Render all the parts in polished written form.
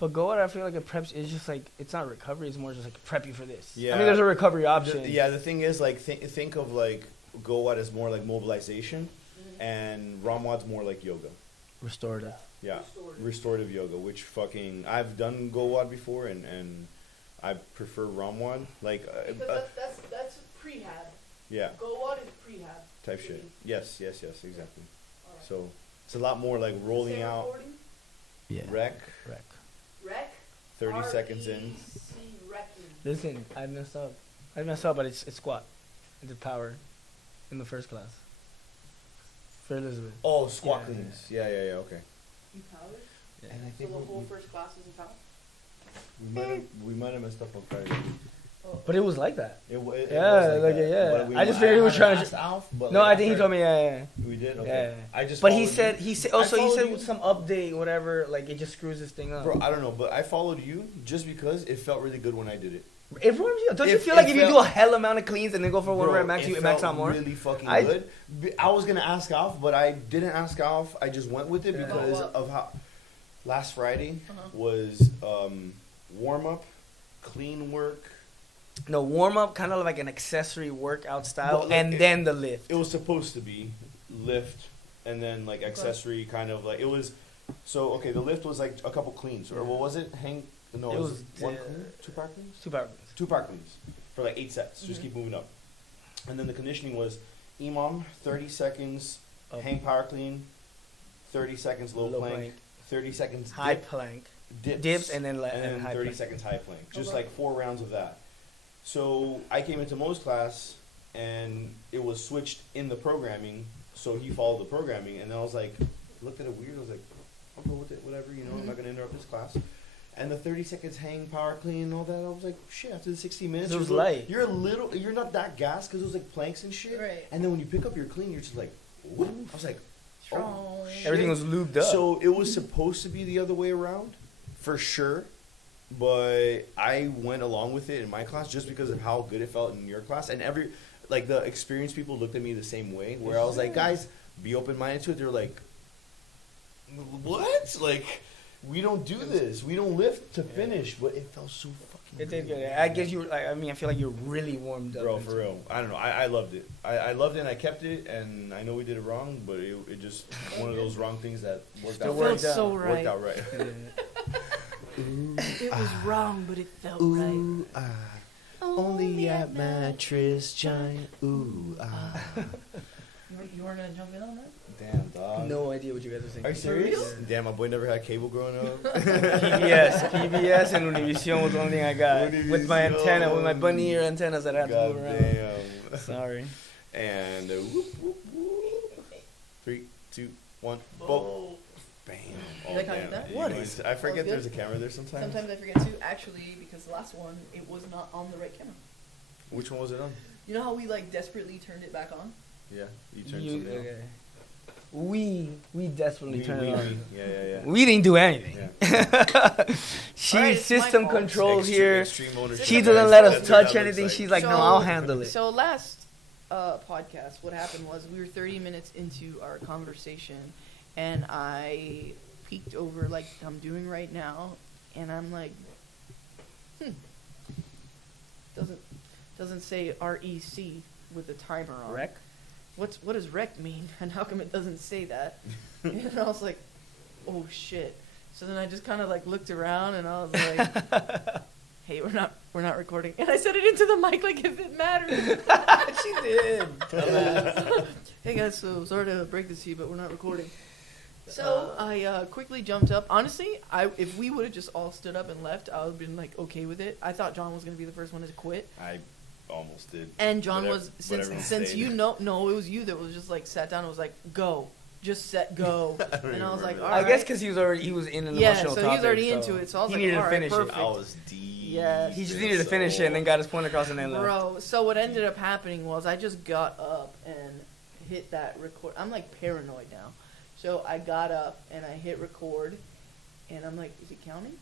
But go out, I feel like it preps. It's just like it's not recovery. It's more just like prep you for this. Yeah. I mean, there's a recovery option. The thing is, like, think of like go out as more like mobilization, and Ramwad's more like yoga. Restorative. Yeah, restorative yoga, which fucking I've done Gowad before, and I prefer Ramwad. Like, because that's prehab. Yeah. Gowad is prehab. Type shit. Yes, exactly. Right. So it's a lot more like rolling out. Recording? Yeah. Rec. 30 seconds in. Listen, I messed up, but it's squat. It's power in the first class. For Elizabeth. Oh, squat cleans. Yeah, okay. You powered? Yeah. And I So think the whole first class is in power? we might have messed up on Friday. But it was like that. It was like that. I just figured he was trying to. Alf, but No, like I think he told me. Yeah. We did. Okay. Yeah. I just. But he he said also he said you. with some update whatever, like it just screws this thing up. Bro, I don't know, but I followed you just because it felt really good when I did it. It warms you up. Don't you feel like if you do a hell amount of cleans and then go for one rep max, you max out more? Really fucking good. I was gonna ask Alf, but I didn't ask Alf. I just went with it because of how last Friday was warm up, clean work. No, warm up, kind of like an accessory workout style, like and then the lift. It was supposed to be lift, and then like accessory, kind of like it was. So okay, the lift was like a couple cleans, or what was it? No, it was one clean, 2 power cleans. 2 power cleans. 2 power cleans for like 8 sets. Just keep moving up, and then the conditioning was EMOM 30 seconds, hang power clean, 30 seconds low plank, 30 seconds high plank, dips, and then high 30 plank. seconds high plank. Just like 4 rounds of that. So I came into Mo's class, and it was switched in the programming, so he followed the programming, and then I was like, looked at it weird, I was like, I'll go with it, whatever, you know, I'm not going to interrupt this class. And the 30 seconds hang, power clean, and all that, I was like, shit, after the 60 minutes, it was light. You're not that gassed, because it was like planks and shit. Right. And then when you pick up your clean, you're just like, what? I was like, oh, shit. Everything was lubed up. So it was supposed to be the other way around, for sure. But I went along with it in my class just because of how good it felt in your class. And the experienced people looked at me the same way, where I was like, guys, be open-minded to it. They're like, what? Like, we don't do this. We don't lift to finish. But it felt so fucking It did good. I guess you were like, I feel like you're really warmed up. Bro, for real. I don't know. I loved it. I loved it, and I kept it, and I know we did it wrong, but it just one of those wrong things that worked out right. Worked out right. It was wrong, but it felt right. Only at Mattress Giant. Ooh, You weren't gonna jump in on that? Damn, dog. No idea what you guys are saying. Are you serious? Yeah. Damn, my boy never had cable growing up. PBS and Univision was the only thing I got. With my antenna, with my bunny ear antennas that I had to move around. Damn. Sorry. And whoop, whoop, whoop. 3, 2, 1, boom. Bam. Oh, Did I count that? What is? I forget there's a camera there sometimes. Sometimes I forget too, actually, because the last one, it was not on the right camera. Which one was it on? You know how we like desperately turned it back on? Yeah, you turned something on. We desperately turned it on. Yeah. We didn't do anything. Yeah. She Alright, it's system my fault. controls here. Extreme ownership. She doesn't let us That's what touch that looks anything. like. She's like, no, I'll handle it. So last podcast, what happened was we were 30 minutes into our conversation, and I peeked over like I'm doing right now, and I'm like, doesn't say REC with a timer on. Rec? What does rec mean? And how come it doesn't say that? And I was like, oh shit. So then I just kind of like looked around, and I was like, hey, we're not recording. And I said it into the mic like if it mattered. She did. Hey guys, so sorry to break this to you, but we're not recording. So I quickly jumped up. Honestly, if we would have just all stood up and left, I would have been like okay with it. I thought John was gonna be the first one to quit. I almost did. And John was since you know, no, it was you that was just like sat down and was like go, just set go. And I was like, all right. I guess because he was in an emotional so topic. he was already into it. So I was he like, needed all to right, finish perfect. I was deep. Yeah, he just needed to finish it and then got his point across and then left. Bro, so what ended up happening was I just got up and hit that record. I'm like paranoid now. So I got up and I hit record, and I'm like, is it counting?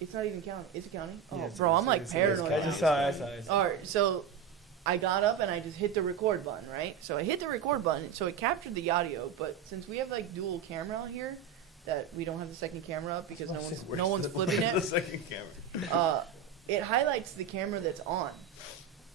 It's not even counting. Is it counting? Oh, yeah, bro, I'm like paranoid. I just saw it. All right, so I got up and I just hit the record button, right? So I hit the record button, so it captured the audio, but since we have like dual camera out here, that we don't have the second camera up because Where's no one's the- flipping The it. second camera. It highlights the camera that's on,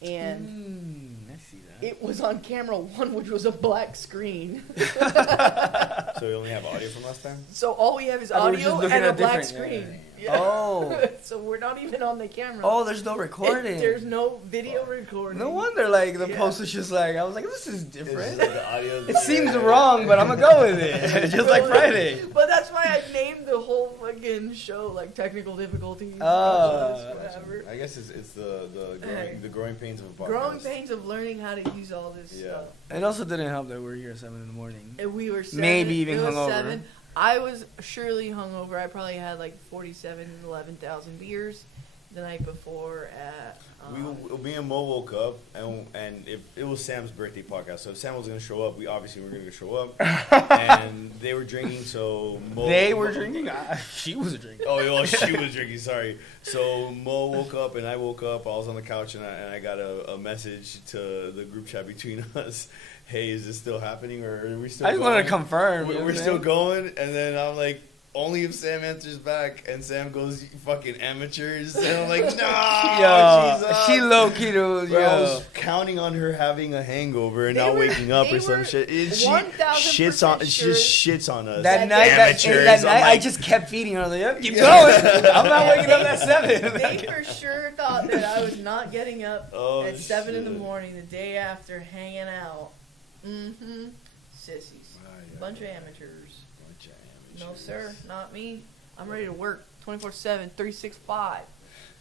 and I see that. it was on camera 1, which was a black screen. So you only have audio from last time? So all we have is Oh, we're just audio looking and a at black different- screen. yeah. Oh. So we're not even on the camera. Oh, there's no recording. There's no video recording. No wonder, like, the Yeah. post was just like, I was like, this is It's just different. like the audio. It seems wrong, but I'm gonna go with it. Just like Friday. But that's why I named the whole fucking show like technical difficulties. Whatever. I guess it's the growing pains of a podcast. Growing pains of learning how to use all this Yeah. stuff. It also didn't help that we're here at 7 in the morning. And we were 7, Maybe even it was hungover. 7. I was surely hungover. I probably had like 11,000 beers the night before at. Me and Mo woke up, and it was Sam's birthday podcast. So if Sam was going to show up, we obviously were going to show up. And they were drinking, so Mo... They were drinking? She was drinking. Oh, she was drinking, sorry. So Mo woke up, and I woke up. I was on the couch, and I got a message to the group chat between us. Hey, is this still happening, or are we still I just going? wanted to confirm. We're still going, and then I'm like, only if Sam answers back, and Sam goes, you fucking amateurs, and I'm like, no, Yo, Jesus. she low key to Bro, I yo. was counting on her having a hangover and They not were- waking up they or some were shit. She 1000% shits on. She sure just shits on us. That night, Amateurs. that night, I'm I like- just kept feeding her. I was like, yep, keep going. I'm not waking up at 7. They for sure thought that I was not getting up Oh, at 7 in the shit. morning the day after hanging out. Mm-hmm. Sissies. Bunch of amateurs. No, sir. Not me. I'm ready to work 24/7, 365.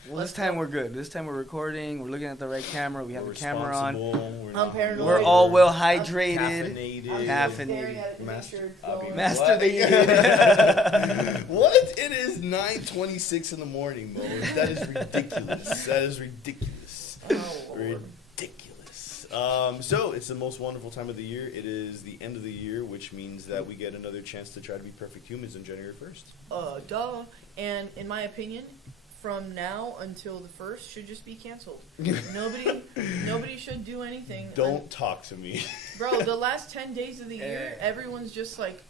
Well, this time we're good. This time we're recording. We're looking at the right camera. We have We're the camera on. responsible, we're I'm not paranoid. We're hungover, all well hydrated. caffeinated. I'm Caffeinated. staring at it to make Master- sure it's I'll be going. Master the What? It is 9:26 in the morning, Mo. That is ridiculous. That is ridiculous. Oh, Lord. Ridiculous. So it's the most wonderful time of the year. It is the end of the year, which means that we get another chance to try to be perfect humans on January 1st. Duh. And in my opinion, from now until the 1st should just be canceled. Nobody should do anything. Don't talk to me. Bro, the last 10 days of the year, everyone's just like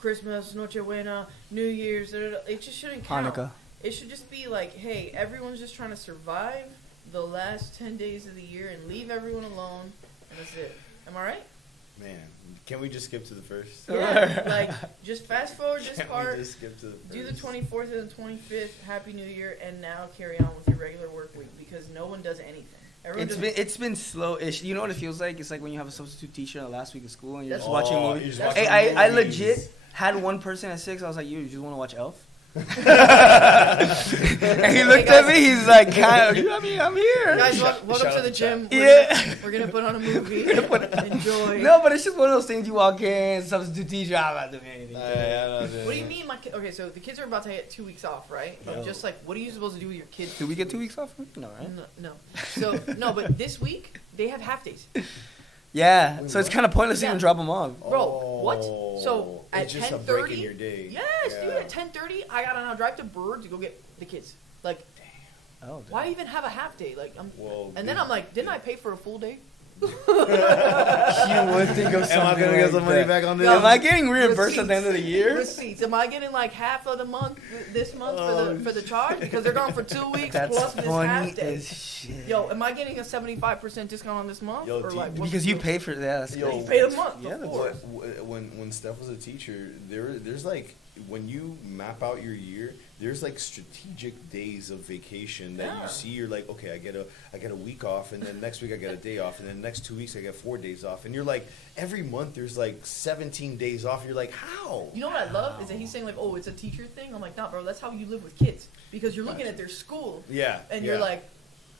Christmas, Nochebuena, New Year's. It just shouldn't count. Hanukkah. It should just be like, hey, everyone's just trying to survive the last 10 days of the year and leave everyone alone, and that's it. Am I right? Man, can we just skip to the first? Yeah, like, just fast forward this Can we part, just skip to the first? do the 24th and the 25th, Happy New Year, and now carry on with your regular work week, because no one does anything. Everyone It's been slow-ish. You know what it feels like? It's like when you have a substitute teacher the last week of school and you're That's just watching Oh, movies. you're just That's- watching Hey, I movies. legit had one person at 6. I was like, you just want to watch Elf? And he looked at me. He's like, kind of, I mean, I'm here. Guys, welcome shout to out the to gym. Yeah. We're gonna put on a movie. Enjoy. No, but it's just one of those things you walk in, substitute teacher, I'm not doing anything. What do you mean, okay, so the kids are about to get 2 weeks off, right? No. Just like, what are you supposed to do with your kids? Do we get 2 weeks off? No, right? No. So no, but this week they have half days. Yeah, Wait, so it's what? kind of pointless to Yeah. even drop them off. Bro, what? So at it's just a break in 10:30 your day. Yes, Yeah. dude. At 10:30, I gotta now drive to Bird to go get the kids. Like, Oh, why even have a half day? Like, Well, and then I'm like, didn't I pay for a full day? You would think of something Am I gonna get some money back on this? Am I getting reimbursed at the end of the year? Receipts. Am I getting like half of the month this month Oh, for the charge because they're gone for 2 weeks That's plus this funny half day? as shit. Yo, am I getting a 75% discount on this month? Yo, or do like you- what's Because the you deal? pay for that. That's Yo, crazy. You paid a month. Yeah, that's before. when Steph was a teacher, there's like when you map out your year, there's like strategic days of vacation that Yeah. you see. You're like, okay, I get a week off, and then next week I get a day off, and then next 2 weeks I get 4 days off, and you're like, every month there's like 17 days off. You're like, how? You know what I love is that he's saying like, oh, it's a teacher thing. I'm like, nah, bro, that's how you live with kids because you're looking at their school Yeah, and yeah. you're like,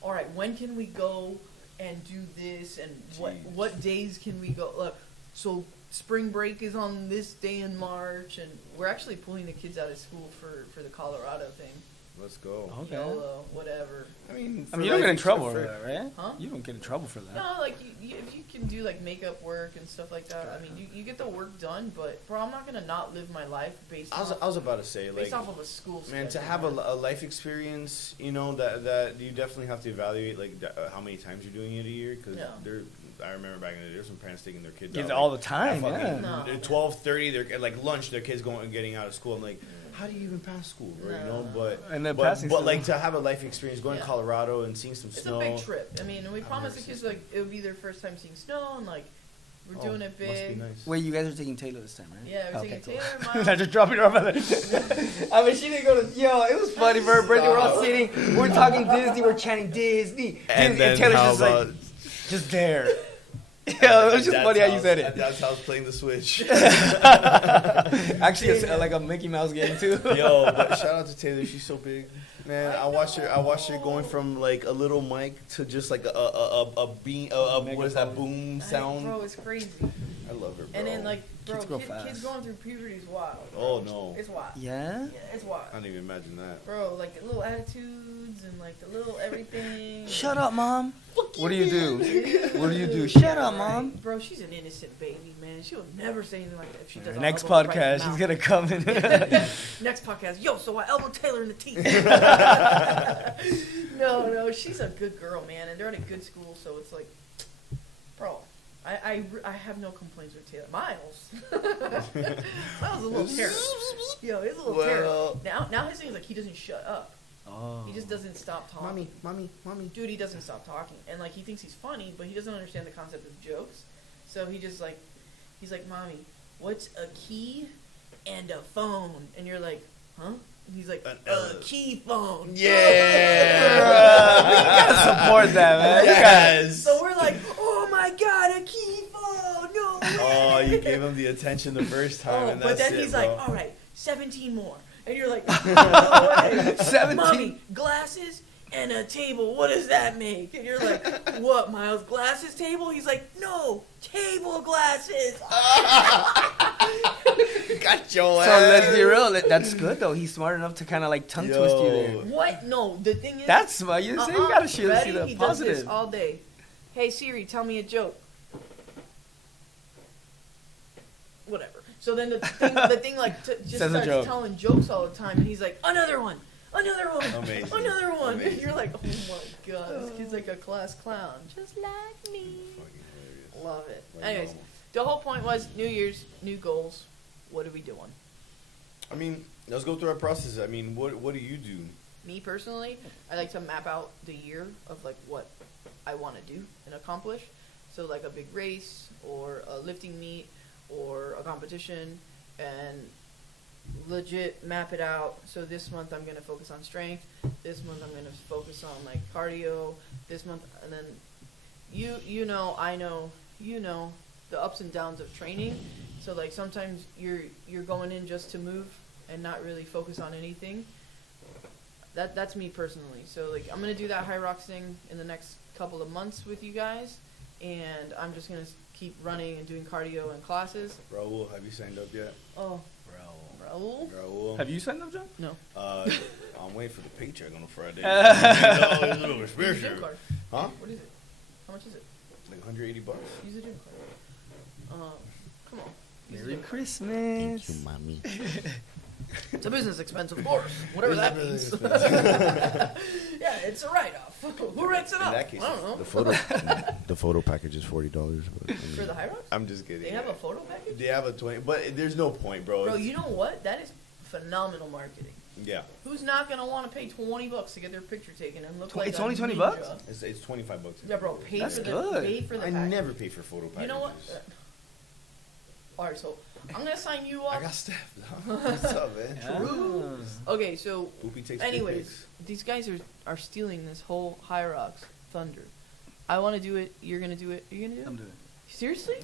all right, when can we go and do this and Jeez. what days can we go? Look, so spring break is on this day in March, and we're actually pulling the kids out of school for the Colorado thing. Let's go. Okay. YOLO, whatever. I mean, I mean, you don't get in trouble for that, right? Huh? You don't get in trouble for that. No, like if you can do like makeup work and stuff like that, I mean, you get the work done. But bro, I'm not gonna not live my life based I off was about to say, like, based off of a school. man, to schedule, have man. a life experience, you know, that you definitely have to evaluate, like, how many times you're doing it a year, because Yeah. I remember back in the day, there's some parents taking their kids Kids out. all the time, at fucking yeah. No. 12:30, they're like lunch. Their kids getting out of school. I'm like, how do you even pass school? Right? You know, but And then but passing school. like to have a life experience, going Yeah. to Colorado and seeing some It's snow. a big trip. I mean, and we I've promised the never kids seen like it would be their first time seeing snow, and like we're doing it Must be big. nice. Wait, you guys are taking Taylor this time, right? Yeah, we're taking Taylor, They're Miles. just dropping her off at the... I mean, she didn't go to... Yo, it was funny for her birthday. We're all sitting. We're talking Disney. We're chanting Disney. And Disney. then Taylor's how just like... about- Just there. Yeah, it was just Dad's funny how you house- said At it. Dad's house playing the Switch. Actually, it's like a Mickey Mouse game, too. Yo, but shout out to Taylor. She's so big, man. I watched her going from like a little mic to just like a beam. What is that boom sound? Bro, it's crazy. I love her, bro. And then like, bro, Kids grow kids fast. going through puberty is wild. Oh no, It's wild. Yeah? Yeah, it's wild. I didn't even imagine that. Bro, like the little attitudes and like the little everything. Shut up, Mom. What do you do? What do you do? Shut up, Mom. Bro, she's an innocent baby, man. She would never say anything like that if she does. Next podcast, she's going to come in. Next podcast, yo, so I elbowed Taylor in the teeth. No, she's a good girl, man, and they're at a good school, so it's like, bro, I have no complaints with Taylor. Miles, Miles is a little terrible. Yo, he's a little terrible. Now his thing is like he doesn't shut up. Oh. He just doesn't stop talking. Mommy. Dude, he doesn't stop talking, and like he thinks he's funny, but he doesn't understand the concept of jokes. So he's like, Mommy, what's a key and a phone? And you're like, huh? And he's like, a key phone. Yeah. You got to support that, man. Yes. So we're like, oh my god, a key phone, no way. Oh, you gave him the attention the first time, and but that's then it, he's bro. like, all right, 17 more. And you're like, no way. 17? Mommy, glasses and a table, what does that make? And you're like, what, Miles, glasses, table? He's like, no, table glasses. Got your So ass. let's be real. That's good, though. He's smart enough to kind of like tongue twist you there. What? No, the thing is, That's smart. You say you got to see ready? the He does this positive. all day. Hey, Siri, tell me a joke. Whatever. So then the thing like just Says a starts joke. telling jokes all the time, and he's like, another one, Amazing. another one. Amazing. And you're like, oh my god, this kid's like a class clown, just like me. Fucking hilarious. Love it. Like Anyways, normal. the whole point was New Year's, new goals. What are we doing? I mean, let's go through our process. I mean, what do you do? Me personally, I like to map out the year of like what I want to do and accomplish. So like a big race or a lifting meet or a competition, and legit map it out. So this month I'm gonna focus on strength. This month I'm gonna focus on like cardio. This month, and then you know, I know, you know the ups and downs of training. So like sometimes you're going in just to move and not really focus on anything. That's me personally. So like I'm gonna do that high rocks thing in the next couple of months with you guys, and I'm just gonna keep running and doing cardio and classes. Raul, have you signed up yet? Oh, Raul? Raul. Have you signed up, John? No. I'm waiting for the paycheck on a Friday. Use It's a little the gym expensive. card. Huh? What is it? How much is it? Like $180. Use the gym card. Come on. Use the Merry gym card. Christmas. mommy. It's a business expense, of course. Whatever that means. Yeah, it's a write-off. Who writes it In up? that case, I don't know. The photo package is $40. But, For the high rocks? I'm just kidding. They have a photo package? They have a 20, but there's no point, bro. Bro, you know what? That is phenomenal marketing. Yeah, Who's not gonna want to pay $20 to get their picture taken and look like It's a only $20 ninja? bucks? it's $25. Yeah, bro. Pay That's for the good. pay for the I package. never pay for photo packages. You know what? All right, so I'm gonna sign you up. I got staff. What's up, man? True. Okay, so Poopy takes anyways, these guys are stealing this whole High Rocks thunder. I want to do it. You're gonna do it. Are you gonna do it? I'm doing Seriously,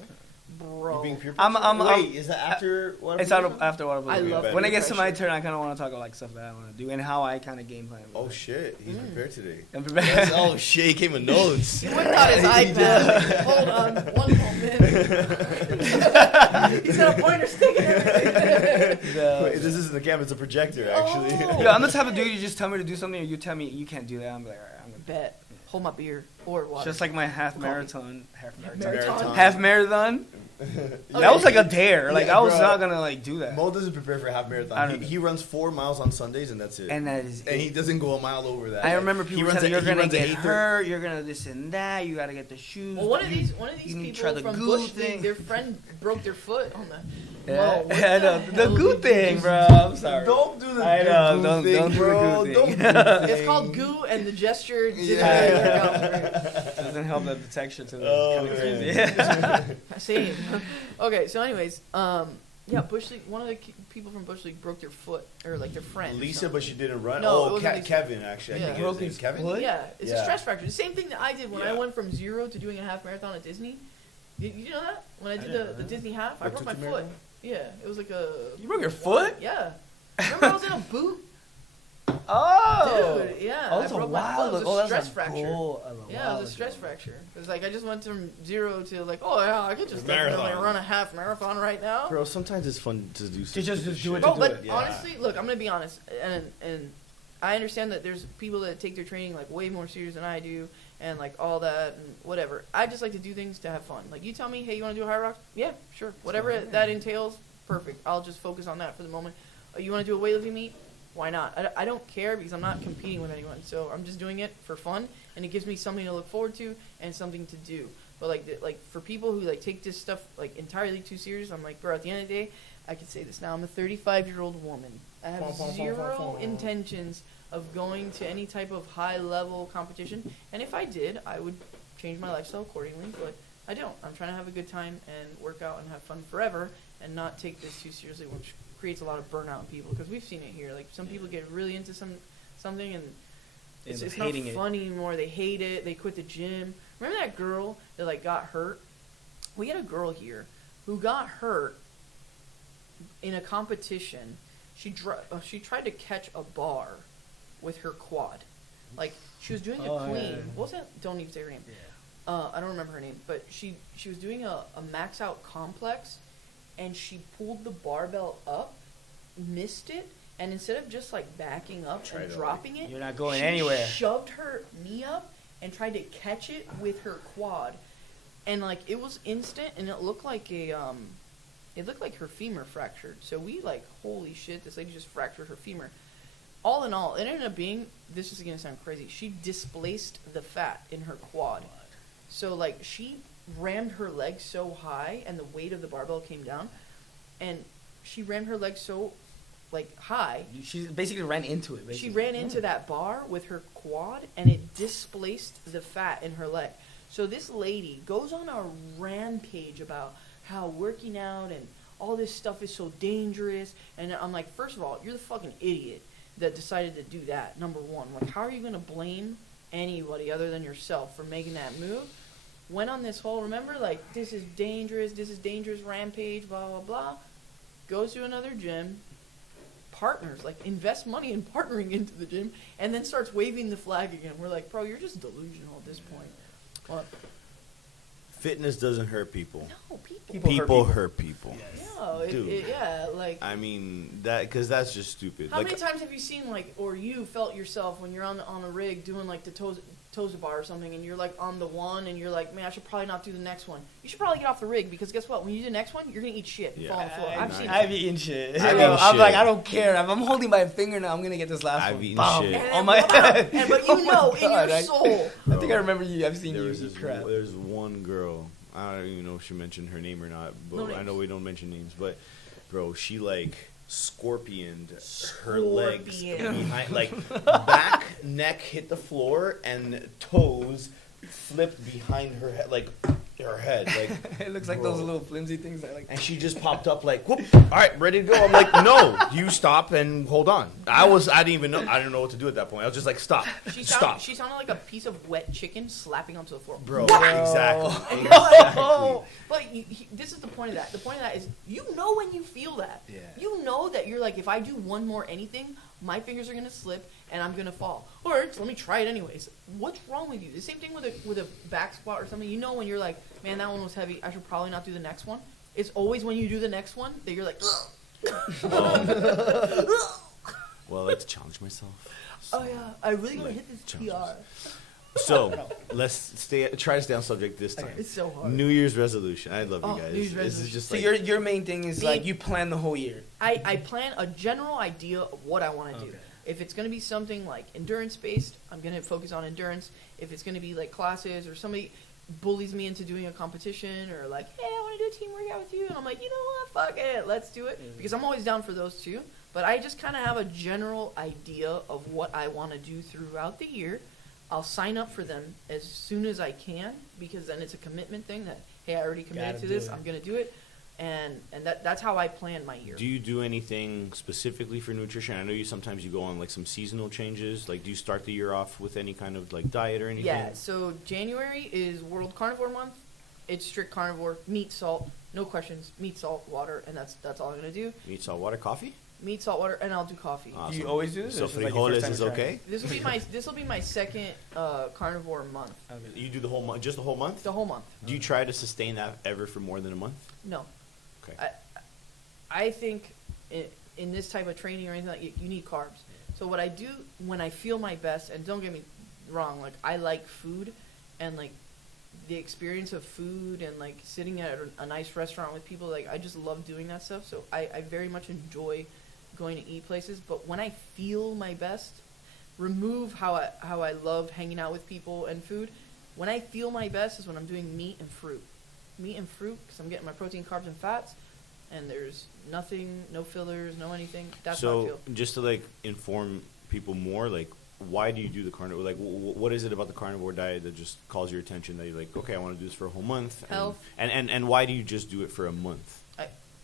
bro. Being peer I'm- Wait, I'm- is that after what? it. It's out of, after what I love When peer it gets to my pressure. turn, I kind of want to talk about like stuff that I want to do and how I kind of game plan. Oh shit, he's prepared today. I'm That's, prepared. oh shit, he came with notes. He whipped out his iPad. Hold on, one moment. He's got a pointer stick and everything. Wait, this isn't the camera; it's a projector, actually. Oh. Yo, I'm the type of dude you just tell me to do something or you tell me you can't do that. I'm like, all right, I'm gonna. Bet. Hold my beer or water. Just like my half Coffee. marathon, Marathon. half marathon. That was like a dare. Like Yeah, I was bro. not gonna like do that. Mo doesn't prepare for a half I marathon. don't know. He runs 4 miles on Sundays and that's it. And that is. And he doesn't go a mile over that. I remember He people runs saying a- you're he gonna runs a get 8:30. hurt, you're gonna this and that, you gotta get the shoes. Well, one of you- these you need to people try the from goo Bush thing. League, their friend broke their foot on the. Yeah, Whoa, what I know. the The hell goo did you thing, just bro. I'm sorry. Don't do the I know, goo don't- thing, don't do the bro. goo Don't thing. do the It's thing. called goo, and the gesture didn't Yeah. really work out. Doesn't help the texture to the Oh, kind of man. crazy. Same. Okay, so anyways, yeah, Bush League. One of the people from Bush League broke their foot, or like their friend. or Lisa, something. but she didn't run. No, it oh, wasn't Lisa. Kevin, actually. Yeah. I think Broke his name's his Kevin. foot? Yeah, it's a Yeah. stress fracture. The same thing that I did when I Yeah. went from 0 to doing a half marathon at Disney. You know that? When I did the Disney half, I What, broke my took you foot. marathon? Yeah, it was like a. You broke your foot? Yeah. Remember I was in a boot? Oh. Dude, yeah. Oh, I that's a broke my while foot. It ago. was a Oh, stress that's fracture. cool. Yeah, it was a stress fracture. It was like I just went from 0 to like, oh yeah, I could just definitely Marathon. run a half marathon right now. Bro, sometimes it's fun to do just do it shit. to Bro, do but it. Yeah. honestly, look, I'm gonna be honest, and I understand that there's people that take their training like way more serious than I do, and like all that and whatever. I just like to do things to have fun. Like you tell me, hey, you want to do a high rocks? Yeah, sure. Whatever that entails, perfect. I'll just focus on that for the moment. You want to do a weightlifting meet? Why not? I don't care because I'm not competing with anyone. So I'm just doing it for fun, and it gives me something to look forward to and something to do. But like for people who like take this stuff like entirely too serious, I'm like, bro, at the end of the day, I can say this now. I'm a 35-year-old woman. I have zero intentions of going to any type of high-level competition. And if I did, I would change my lifestyle accordingly. But I don't. I'm trying to have a good time and work out and have fun forever and not take this too seriously, which creates a lot of burnout in people. Because we've seen it here. Like, some people get really into something and it's not fun anymore. They hate it. They quit the gym. Remember that girl that, like, got hurt? We had a girl here who got hurt in a competition. She tried to catch a bar with her quad. Like, she was doing a clean. Yeah. What was that? Don't even say her name. Yeah. I don't remember her name. But she was doing a max out complex, and she pulled the barbell up, missed it, and instead of just, like, backing up and dropping it, You're not going she anywhere. shoved her knee up and tried to catch it with her quad. And, like, it was instant, and it looked like her femur fractured. So we like, holy shit, this lady just fractured her femur. All in all, it ended up being, this is going to sound crazy, she displaced the fat in her quad. So, like, she rammed her leg so high, and the weight of the barbell came down, and she rammed her leg so, like, high. She basically ran into it. She ran into that bar with her quad, and it displaced the fat in her leg. So this lady goes on a rampage about how working out and all this stuff is so dangerous. And I'm like, first of all, you're the fucking idiot that decided to do that, number one. Like, how are you going to blame anybody other than yourself for making that move? Went on this whole, remember, like, this is dangerous rampage, blah, blah, blah. Goes to another gym, partners, like, invest money in partnering into the gym, and then starts waving the flag again. We're like, bro, you're just delusional at this point. What? Fitness doesn't hurt people. No, people. People hurt people. No, Dude. yeah, like. I mean, because that's just stupid. How Like, many times have you seen, like, or you felt yourself when you're on a rig doing, like, the toes bar or something, and you're, like, on the one, and you're like, man, I should probably not do the next one. You should probably get off the rig, because guess what? When you do the next one, you're going to eat shit and Yeah. fall on the floor. I've seen I've it. eaten shit. I've eaten I'm shit. like, I don't care. If I'm holding my finger now, I'm gonna get this last I've one. eaten Bam. shit. And On then my what about- head. but Oh you my know, in God, your I- soul. I think I remember you. I've seen there you was eat this, crap. there's one girl. I don't even know if she mentioned her name or not, but No I names. know we don't mention names. But bro, she like scorpioned her legs behind, like back, neck hit the floor, and toes flipped behind her head, like her head, like. It looks like Bro. those little flimsy things that like. And she just popped up like, whoop, all right, ready to go. I'm like, no, you stop and hold on. I didn't know what to do at that point. I was just like, stop, stop. She sounded like a piece of wet chicken slapping onto the floor. Bro, exactly. And you're Exactly. like, but this is the point of that. The point of that is, you know when you feel that. Yeah. You know that you're like, if I do one more anything, my fingers are going to slip and I'm going to fall. Or let me try it anyways. What's wrong with you? The same thing with a back squat or something. You know when you're like, man, that one was heavy. I should probably not do the next one. It's always when you do the next one that you're like, Well, I like to challenge myself. oh yeah, I really want to hit this Challenges. PR. So let's try to stay on subject this time. It's so hard. New Year's resolution. I love Oh, you guys. New Year's This is resolution. just So like your main thing is Me- like you plan the whole year. I plan a general idea of what I want to do. Okay. If it's going to be something like endurance based, I'm going to focus on endurance. If it's going to be like classes or somebody bullies me into doing a competition or like, hey, I want to do a team workout with you, and I'm like, you know what, fuck it, let's do it, because I'm always down for those too. But I just kind of have a general idea of what I want to do throughout the year. I'll sign up for them as soon as I can, because then it's a commitment thing that, hey, I already committed Gotta to do this, it. I'm going to do it. And that's how I plan my year. do you do anything specifically for nutrition? I know you sometimes you go on like some seasonal changes. Like, do you start the year off with any kind of like diet or anything? Yeah, so January is World Carnivore Month. It's strict carnivore, meat, salt, no questions, meat, salt, water, and that's all I'm going to do. Meat, salt, water, coffee. Meat, salt, water, and I'll do coffee. Awesome. Do you always do this? So or is this like your frijoles first time is trying? okay. This will be my second carnivore month. Okay. You do the whole month, just the whole month. The whole month. Do you try to sustain that ever for more than a month? No. Okay. I think in this type of training or anything like you need carbs. So what I do when I feel my best, and don't get me wrong, like I like food, and like the experience of food and like sitting at a nice restaurant with people, like I just love doing that stuff. So I very much enjoy going to eat places. But when I feel my best, remove how I love hanging out with people and food. When I feel my best is when I'm doing meat and fruit. Meat and fruit, because I'm getting my protein, carbs, and fats, and there's nothing, no fillers, no anything. That's how I So feel. just to like inform people more, like why do you do the carnivore? Like what is it about the carnivore diet that just calls your attention that you're like, okay, I want to do this for a whole month? Health. And why do you just do it for a month?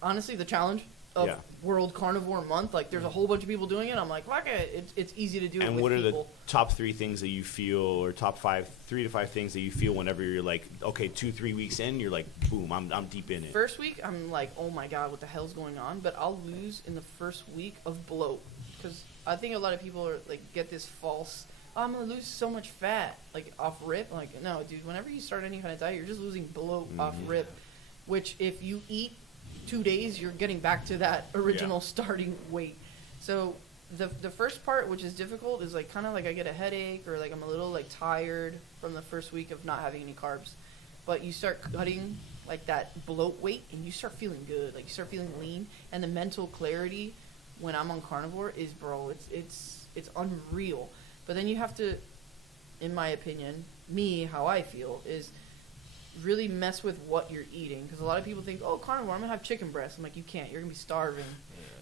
Honestly, the challenge of Yeah. World Carnivore Month, like there's a whole bunch of people doing it. I'm like, fuck it, it's easy to do it And with what are people. the top 3 things that you feel, or top 3 to 5 things that you feel whenever you're like, okay, 2-3 weeks in, you're like, boom, I'm deep in it. First week, I'm like, oh my god, what the hell's going on? But I'll lose in the first week of bloat, because I think a lot of people are like get this false, oh, I'm gonna lose so much fat, like off rip. I'm like, no, dude. Whenever you start any kind of diet, you're just losing bloat off rip. Which if you eat 2 days, you're getting back to that original starting weight. So the first part, which is difficult, is like kind of like I get a headache or like I'm a little like tired from the first week of not having any carbs. But you start cutting like that bloat weight and you start feeling good. Like you start feeling lean, and the mental clarity when I'm on carnivore is, bro, it's unreal. But then you have to, in my opinion, how I feel is really mess with what you're eating, because a lot of people think, oh, carnivore, I'm gonna have chicken breast. I'm like, you can't. You're gonna be starving.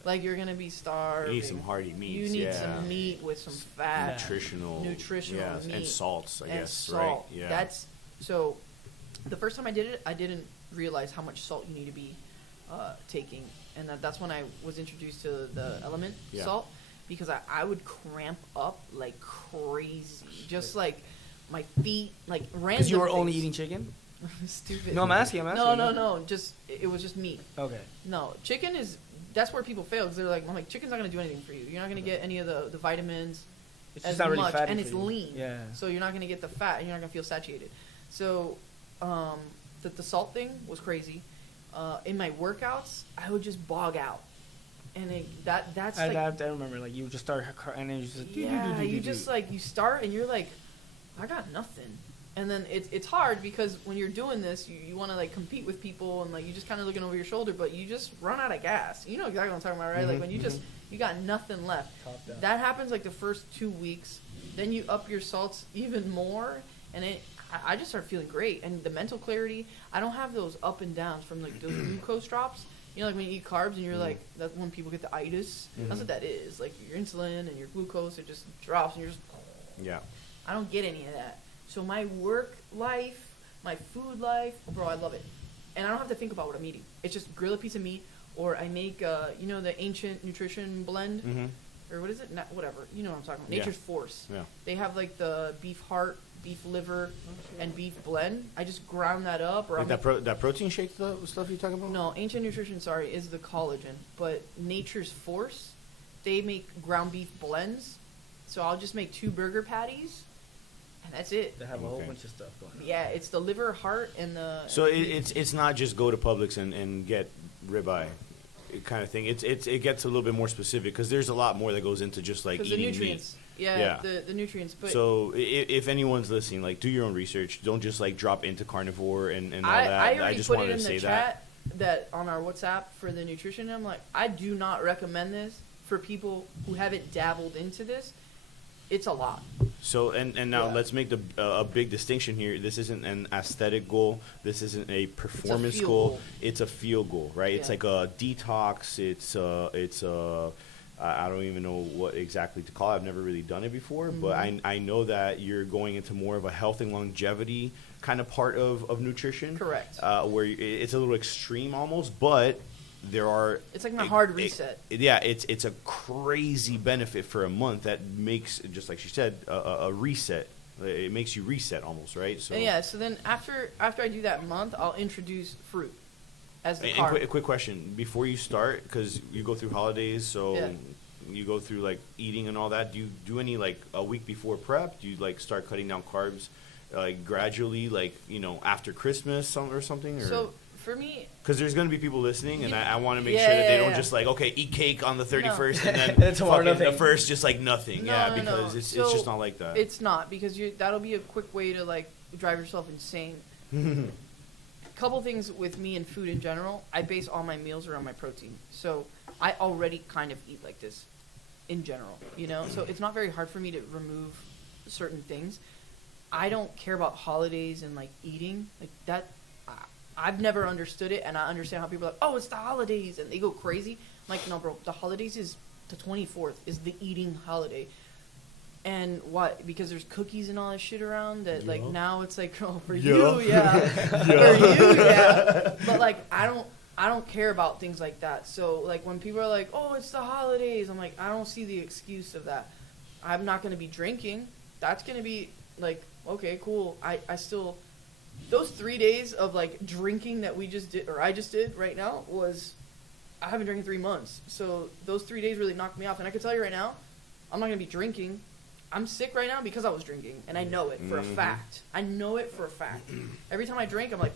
Like you're gonna be starving. You need some hearty meats. You need some meat with some fat. Nutritional Yeah, and meat. salts, I And guess, salt. right? Yeah. That's so. The first time I did it, I didn't realize how much salt you need to be taking, and that's when I was introduced to the element salt, because I would cramp up like crazy, just like my feet, like random. Because you were only things. eating chicken? Stupid. No, I'm asking. No. Just it was just meat. Okay. No, chicken is. That's where people fail, because they're like, I'm like, chicken's not gonna do anything for you. You're not gonna get any of the vitamins It's as just not really much, fatty and for it's you. lean. Yeah. So you're not gonna get the fat, and you're not gonna feel satiated. So, the salt thing was crazy. In my workouts, I would just bog out, and that's like, I remember, like, you would just start, and then you just, yeah, you just like, you start and you're like, I got nothing. And then it's hard, because when you're doing this, you want to like compete with people, and like you just kind of looking over your shoulder, but you just run out of gas. You know exactly what I'm talking about, right? Like when you just, you got nothing left. That happens like the first 2 weeks. Then you up your salts even more, and I just start feeling great. And the mental clarity, I don't have those up and downs from like those glucose drops. You know, like when you eat carbs and you're like, that's when people get the itis. That's what that is. Like your insulin and your glucose, it just drops, and you're just, Yeah. I don't get any of that. So my work life, my food life, bro, I love it. And I don't have to think about what I'm eating. It's just grill a piece of meat, or I make, you know, the Ancient Nutrition blend, or what is it? Whatever. You know what I'm talking about. Yeah. Nature's Force. Yeah. They have like the beef heart, beef liver, and beef blend. I just ground that up. Or Like that protein shake stuff you talking about? no, Ancient Nutrition, sorry, is the collagen. But Nature's Force, they make ground beef blends. So I'll just make 2 burger patties, and that's it. They have a whole Okay. bunch of stuff going on. Yeah, it's the liver, heart, and the... So it's not just go to Publix and get ribeye. kind of thing. It gets a little bit more specific because there's a lot more that goes into just like Because eating the nutrients. meat. Yeah. The nutrients. But So if anyone's listening, like, do your own research. Don't just like drop into carnivore and all that. I already just put wanted it in to say the chat that on our WhatsApp for the nutrition. I'm like, I do not recommend this for people who haven't dabbled into this. It's a lot. So and now Yeah. let's make a big distinction here. This isn't an aesthetic goal. This isn't a performance feel goal. goal. It's a feel goal, right? It's Yeah. like a detox. It's I don't even know what exactly to call it. I've never really done it before, but I know that you're going into more of a health and longevity kind of part of nutrition. Correct. Where it's a little extreme almost, but there are. It's like my hard reset. It's a crazy benefit for a month that makes, just like she said, a reset. It makes you reset almost, right? So And yeah. So then after I do that month, I'll introduce fruit as the And carb. a quick question before you start, because you go through holidays, so Yeah. you go through like eating and all that. Do you do any like a week before prep? Do you like start cutting down carbs like gradually, like after Christmas or something? Or? So for me, Because there's going to be people listening, and I want to make Yeah, sure that they yeah, don't yeah. just like, okay, eat cake on the 31st and then And tomorrow fucking the nothing. first just like nothing. No, yeah, no, because no. it's So just not like that. it's not because that'll be a quick way to like drive yourself insane. Couple things with me and food in general. I base all my meals around my protein, so I already kind of eat like this in general. So it's not very hard for me to remove certain things. I don't care about holidays and like eating like that. I've never understood it, and I understand how people are like, oh, it's the holidays, and they go crazy. I'm like, no, bro, the holidays is the 24th is the eating holiday. And what? Because there's cookies and all that shit around that, like, now it's like, oh, for you, yeah. For you, yeah. But, like, I don't care about things like that. So, like, when people are like, oh, it's the holidays, I'm like, I don't see the excuse of that. I'm not going to be drinking. That's going to be, like, okay, cool. I still... Those 3 days of, like, drinking that we just did, or I just did right now, was... I haven't drank in 3 months. So those 3 days really knocked me off. And I can tell you right now, I'm not going to be drinking. I'm sick right now because I was drinking. And I know it for a fact. I know it for a fact. Every time I drink, I'm like,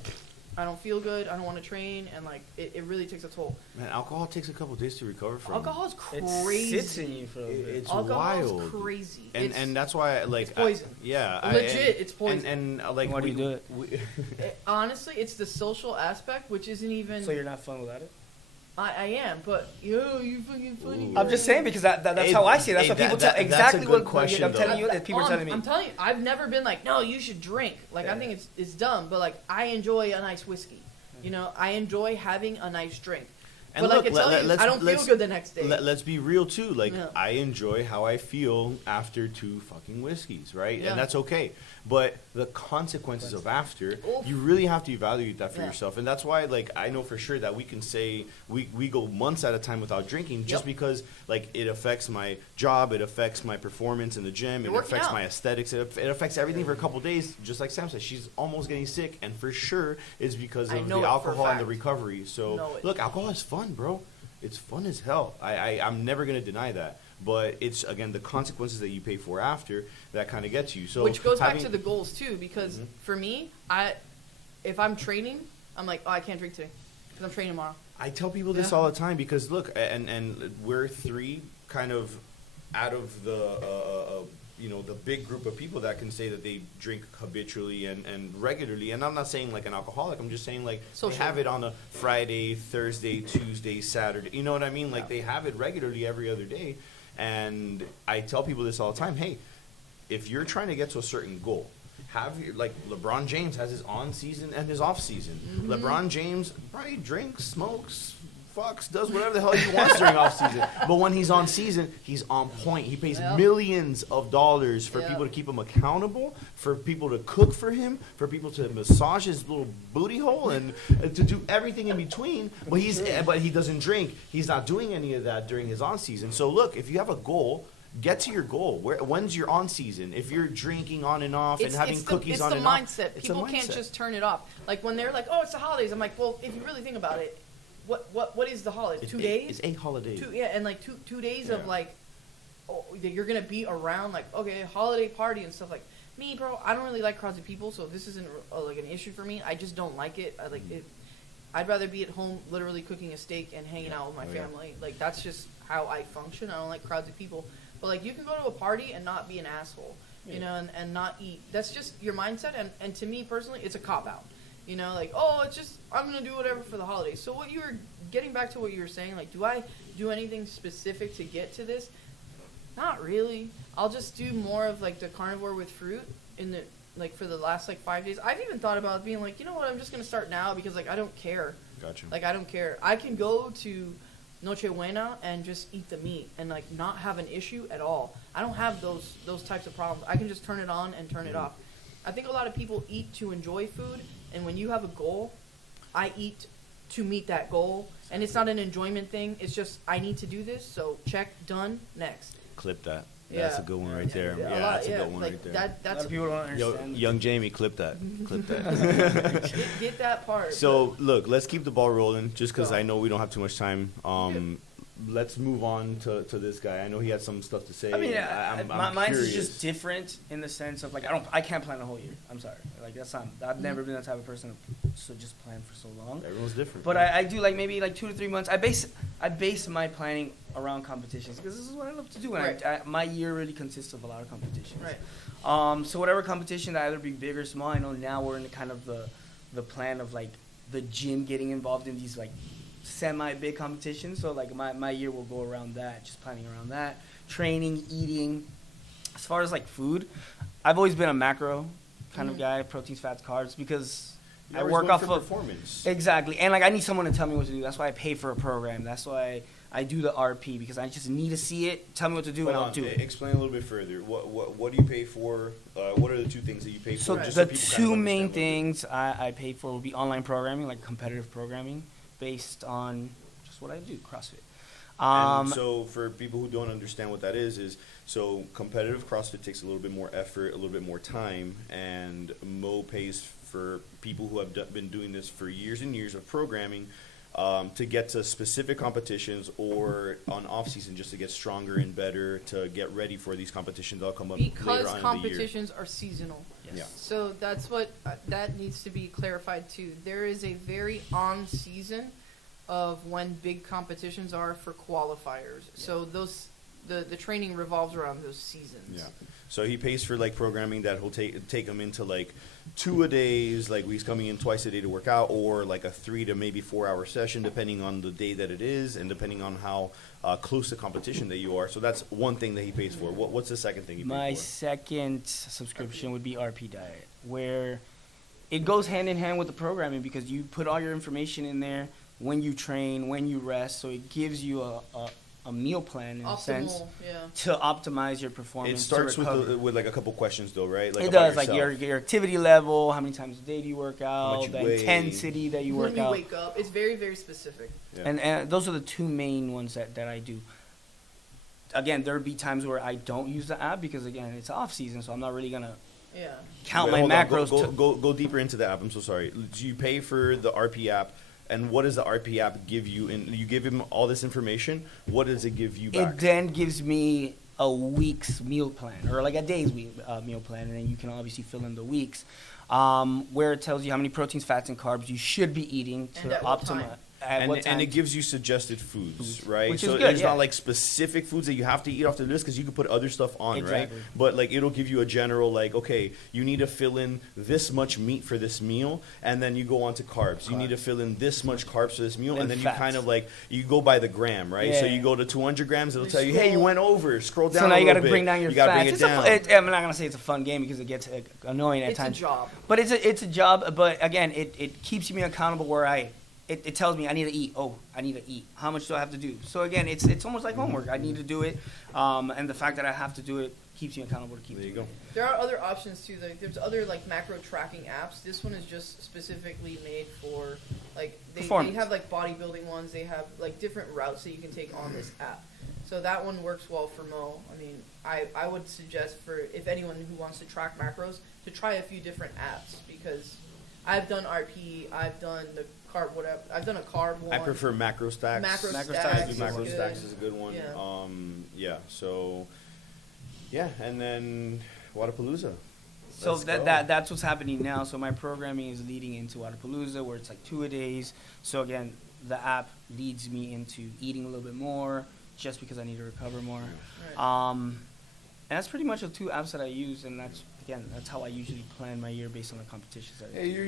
I don't feel good. I don't want to train. And, like, it really takes a toll. Man, alcohol takes a couple days to recover from. Alcohol is It crazy. sits in you for a bit. It's Alcohol wild. is crazy. And that's why, like... it's poison. Legit, it's poison. And like... Why do you do it? Honestly, it's the social aspect, which isn't even... So you're not fun without it? I am, but you fucking funny. Ooh. Girl. I'm just saying because that's how I see it. That's what people tell. that's a Exactly good what question, I'm though. telling you. That people are telling me. I'm telling you, I've never been like, no, you should drink. Like, I think it's dumb, but like, I enjoy a nice whiskey. I enjoy having a nice drink. And but look, like I tell you, I don't feel good the next day. Let's be real too. Like Yeah. I enjoy how I feel after 2 fucking whiskeys, right? Yeah. And that's okay. But the consequences of after, Oof. you really have to evaluate that for Yeah. yourself. And that's why, like, I know for sure that we can say we go months at a time without drinking, just Yep. because like it affects my job, it affects my performance in the gym, You're it working affects out. my aesthetics, it affects everything for a couple days. Just like Sam said, she's almost getting sick, and for sure it's because I of know the it for a alcohol and the fact. recovery. So Know it. look, alcohol is fun, bro. It's fun as hell. I'm never going to deny that. But it's, again, the consequences that you pay for after that kind of gets you. So Which goes back having- to the goals too, because for me, if I'm training, I'm like, oh, I can't drink today because I'm training tomorrow. I tell people this Yeah. all the time because, look, and we're 3 kind of out of the, the big group of people that can say that they drink habitually and regularly. And I'm not saying like an alcoholic. I'm just saying like Social. they have it on a Friday, Thursday, Tuesday, Saturday. You know what I mean? Like Yeah. they have it regularly every other day. And I tell people this all the time. Hey, if you're trying to get to a certain goal, have your, like LeBron James has his on season and his off season. LeBron James, right, drinks, smokes, fucks, does whatever the hell he wants during off season. But when he's on season, he's on point. He pays Yeah. millions of dollars for Yeah. people to keep him accountable, for people to cook for him, for people to massage his little booty hole, and to do everything in between. But he doesn't drink. He's not doing any of that during his on season. So look, if you have a goal, get to your goal. When's your on season? If you're drinking on and off and having cookies on and off, It's the mindset. it's a People can't mindset. just turn it off. Like when they're like, oh, it's the holidays. I'm like, well, if you really think about it, what is the holiday? 2 days? It's a holiday. And like two days Yeah. of like, oh, that you're gonna be around like, okay, holiday party and stuff like. Me, bro, I don't really like crowds of people, so this isn't like an issue for me. I just don't like it. I like it. I'd rather be at home literally cooking a steak and hanging out with my Oh, yeah. family. Like, that's just how I function. I don't like crowds of people. But, like, you can go to a party and not be an asshole, you know, and not eat. That's just your mindset. And to me, personally, it's a cop-out. You know, like, oh, it's just, I'm going to do whatever for the holidays. So what you were, getting back to what you were saying, like, do I do anything specific to get to this? Not really. I'll just do more of, like, the carnivore with fruit in the, like, for the last, like, 5 days. I've even thought about being like, you know what, I'm just going to start now because, like, I don't care. Gotcha. Like, I don't care. I can go to Nochebuena and just eat the meat and, like, not have an issue at all. I don't have those types of problems. I can just turn it on and turn it off. I think a lot of people eat to enjoy food, and when you have a goal, I eat to meet that goal, and it's not an enjoyment thing. It's just, I need to do this, so check, done, next. Clip that. That's a good one right there. Yeah, Yeah, that's a good one like, right there. A lot That's of people don't understand. Young Jamie, clip that. Clip that. get that part. So, look, let's keep the ball rolling just because Go. I know we don't have too much time. Let's move on to this guy. I know he had some stuff to say. I mean, I'm mine's curious. is just different in the sense of, like, I can't plan a whole year. I'm sorry. Like, that's not, I've never been that type of person to just plan for so long. Everyone's different. But I do, like, maybe like 2 to 3 months. I base my planning around competitions because this is what I love to do. And Right. my year really consists of a lot of competitions. Right. So whatever competition that either be big or small, I know now we're in kind of the plan of, like, the gym getting involved in these, like, semi-big competitions. So, like, my year will go around that, just planning around that, training, eating. As far as, like, food, I've always been a macro kind of guy, proteins, fats, carbs, because You're I always work going off for of performance. Exactly, and, like, I need someone to tell me what to do. That's why I pay for a program. That's why I do the RP, because I just need to see it, tell me what to do, and I'll do it. Explain a little bit further. What do you pay for? What are the two things that you pay So for? Just the people kind of two understand main what it is. things I pay for will be online programming, like competitive programming, based on just what I do, CrossFit. And so for people who don't understand what that is so competitive CrossFit takes a little bit more effort, a little bit more time, and Mo pays for people who have been doing this for years and years of programming to get to specific competitions or on off season just to get stronger and better to get ready for these competitions that'll come up later Because on in the year. competitions are seasonal. Yes. Yeah. So that's what that needs to be clarified too. There is a very on season of when big competitions are for qualifiers. So those the training revolves around those seasons. Yeah. So he pays for, like, programming that he'll take him into, like, 2-a-days, like he's coming in twice a day to work out, or like a 3 to maybe 4 hour session depending on the day that it is and depending on how close to competition that you are. So that's one thing that he pays for. What's the second thing he My pays for? second subscription would be RP Diet, where it goes hand in hand with the programming because you put all your information in there when you train, when you rest, so it gives you a meal plan in a sense Optimal, yeah. to optimize your performance. It starts to recover. with like a couple questions though, right? Like It about does, like yourself. your activity level, how many times a day do you work much out, you the weigh. intensity that you work When you out. wake up, it's very, very specific. Yeah. And those are the two main ones that I do. Again, there would be times where I don't use the app because, again, it's off season, so I'm not really going to Yeah. count Wait, my hold on. macros. Go deeper into the app. I'm so sorry. Do you pay for the RP app? And what does the RP app give you? And you give him all this information. What does it give you back? It then gives me a week's meal plan, or like a day's meal plan, and then you can obviously fill in the weeks, where it tells you how many proteins, fats, and carbs you should be eating And to at what optimize. time. And it gives you suggested foods, right? Which is so good, it's yeah. not like specific foods that you have to eat off the list because you can put other stuff on, Exactly. right? But like it'll give you a general like, okay, you need to fill in this much meat for this meal, and then you go on to carbs. You need to fill in this much carbs for this meal, and then you fats. kind of like you go by the gram, right? So Yeah. you go to 200 grams, it'll You tell you, hey, you scroll. went over. Scroll down. So now a you got to little bring bit. down your You gotta fats. bring it down. I'm not gonna say it's a fun game because it gets annoying at It's times. a job. But it's a job. But again, it keeps me accountable. Where it tells me I need to eat. Oh, I need to eat. How much do I have to do? So again, it's almost like homework. I need to do it, and the fact that I have to do it keeps me accountable to keep There you doing go. it. There are other options too. Like there's other like macro tracking apps. This one is just specifically made for like they Performance. have like bodybuilding ones. They have like different routes that you can take on this app. So that one works well for Mo. I mean, I would suggest for if anyone who wants to track macros to try a few different apps because I've done RP, I've done the carb whatever. I've done a carb one. I prefer Macro Stacks. Macro Macro Stacks. Stacks is Macro good. Stacks is a good one. Yeah. Yeah. So, yeah, and then Wadapalooza. So Let's go. that's what's happening now. So my programming is leading into Wadapalooza, where it's like 2-a-days. So again, the app leads me into eating a little bit more, just because I need to recover more. Right. And that's pretty much the 2 apps that I use, and that's how I usually plan my year based on the competitions that I Yeah, do.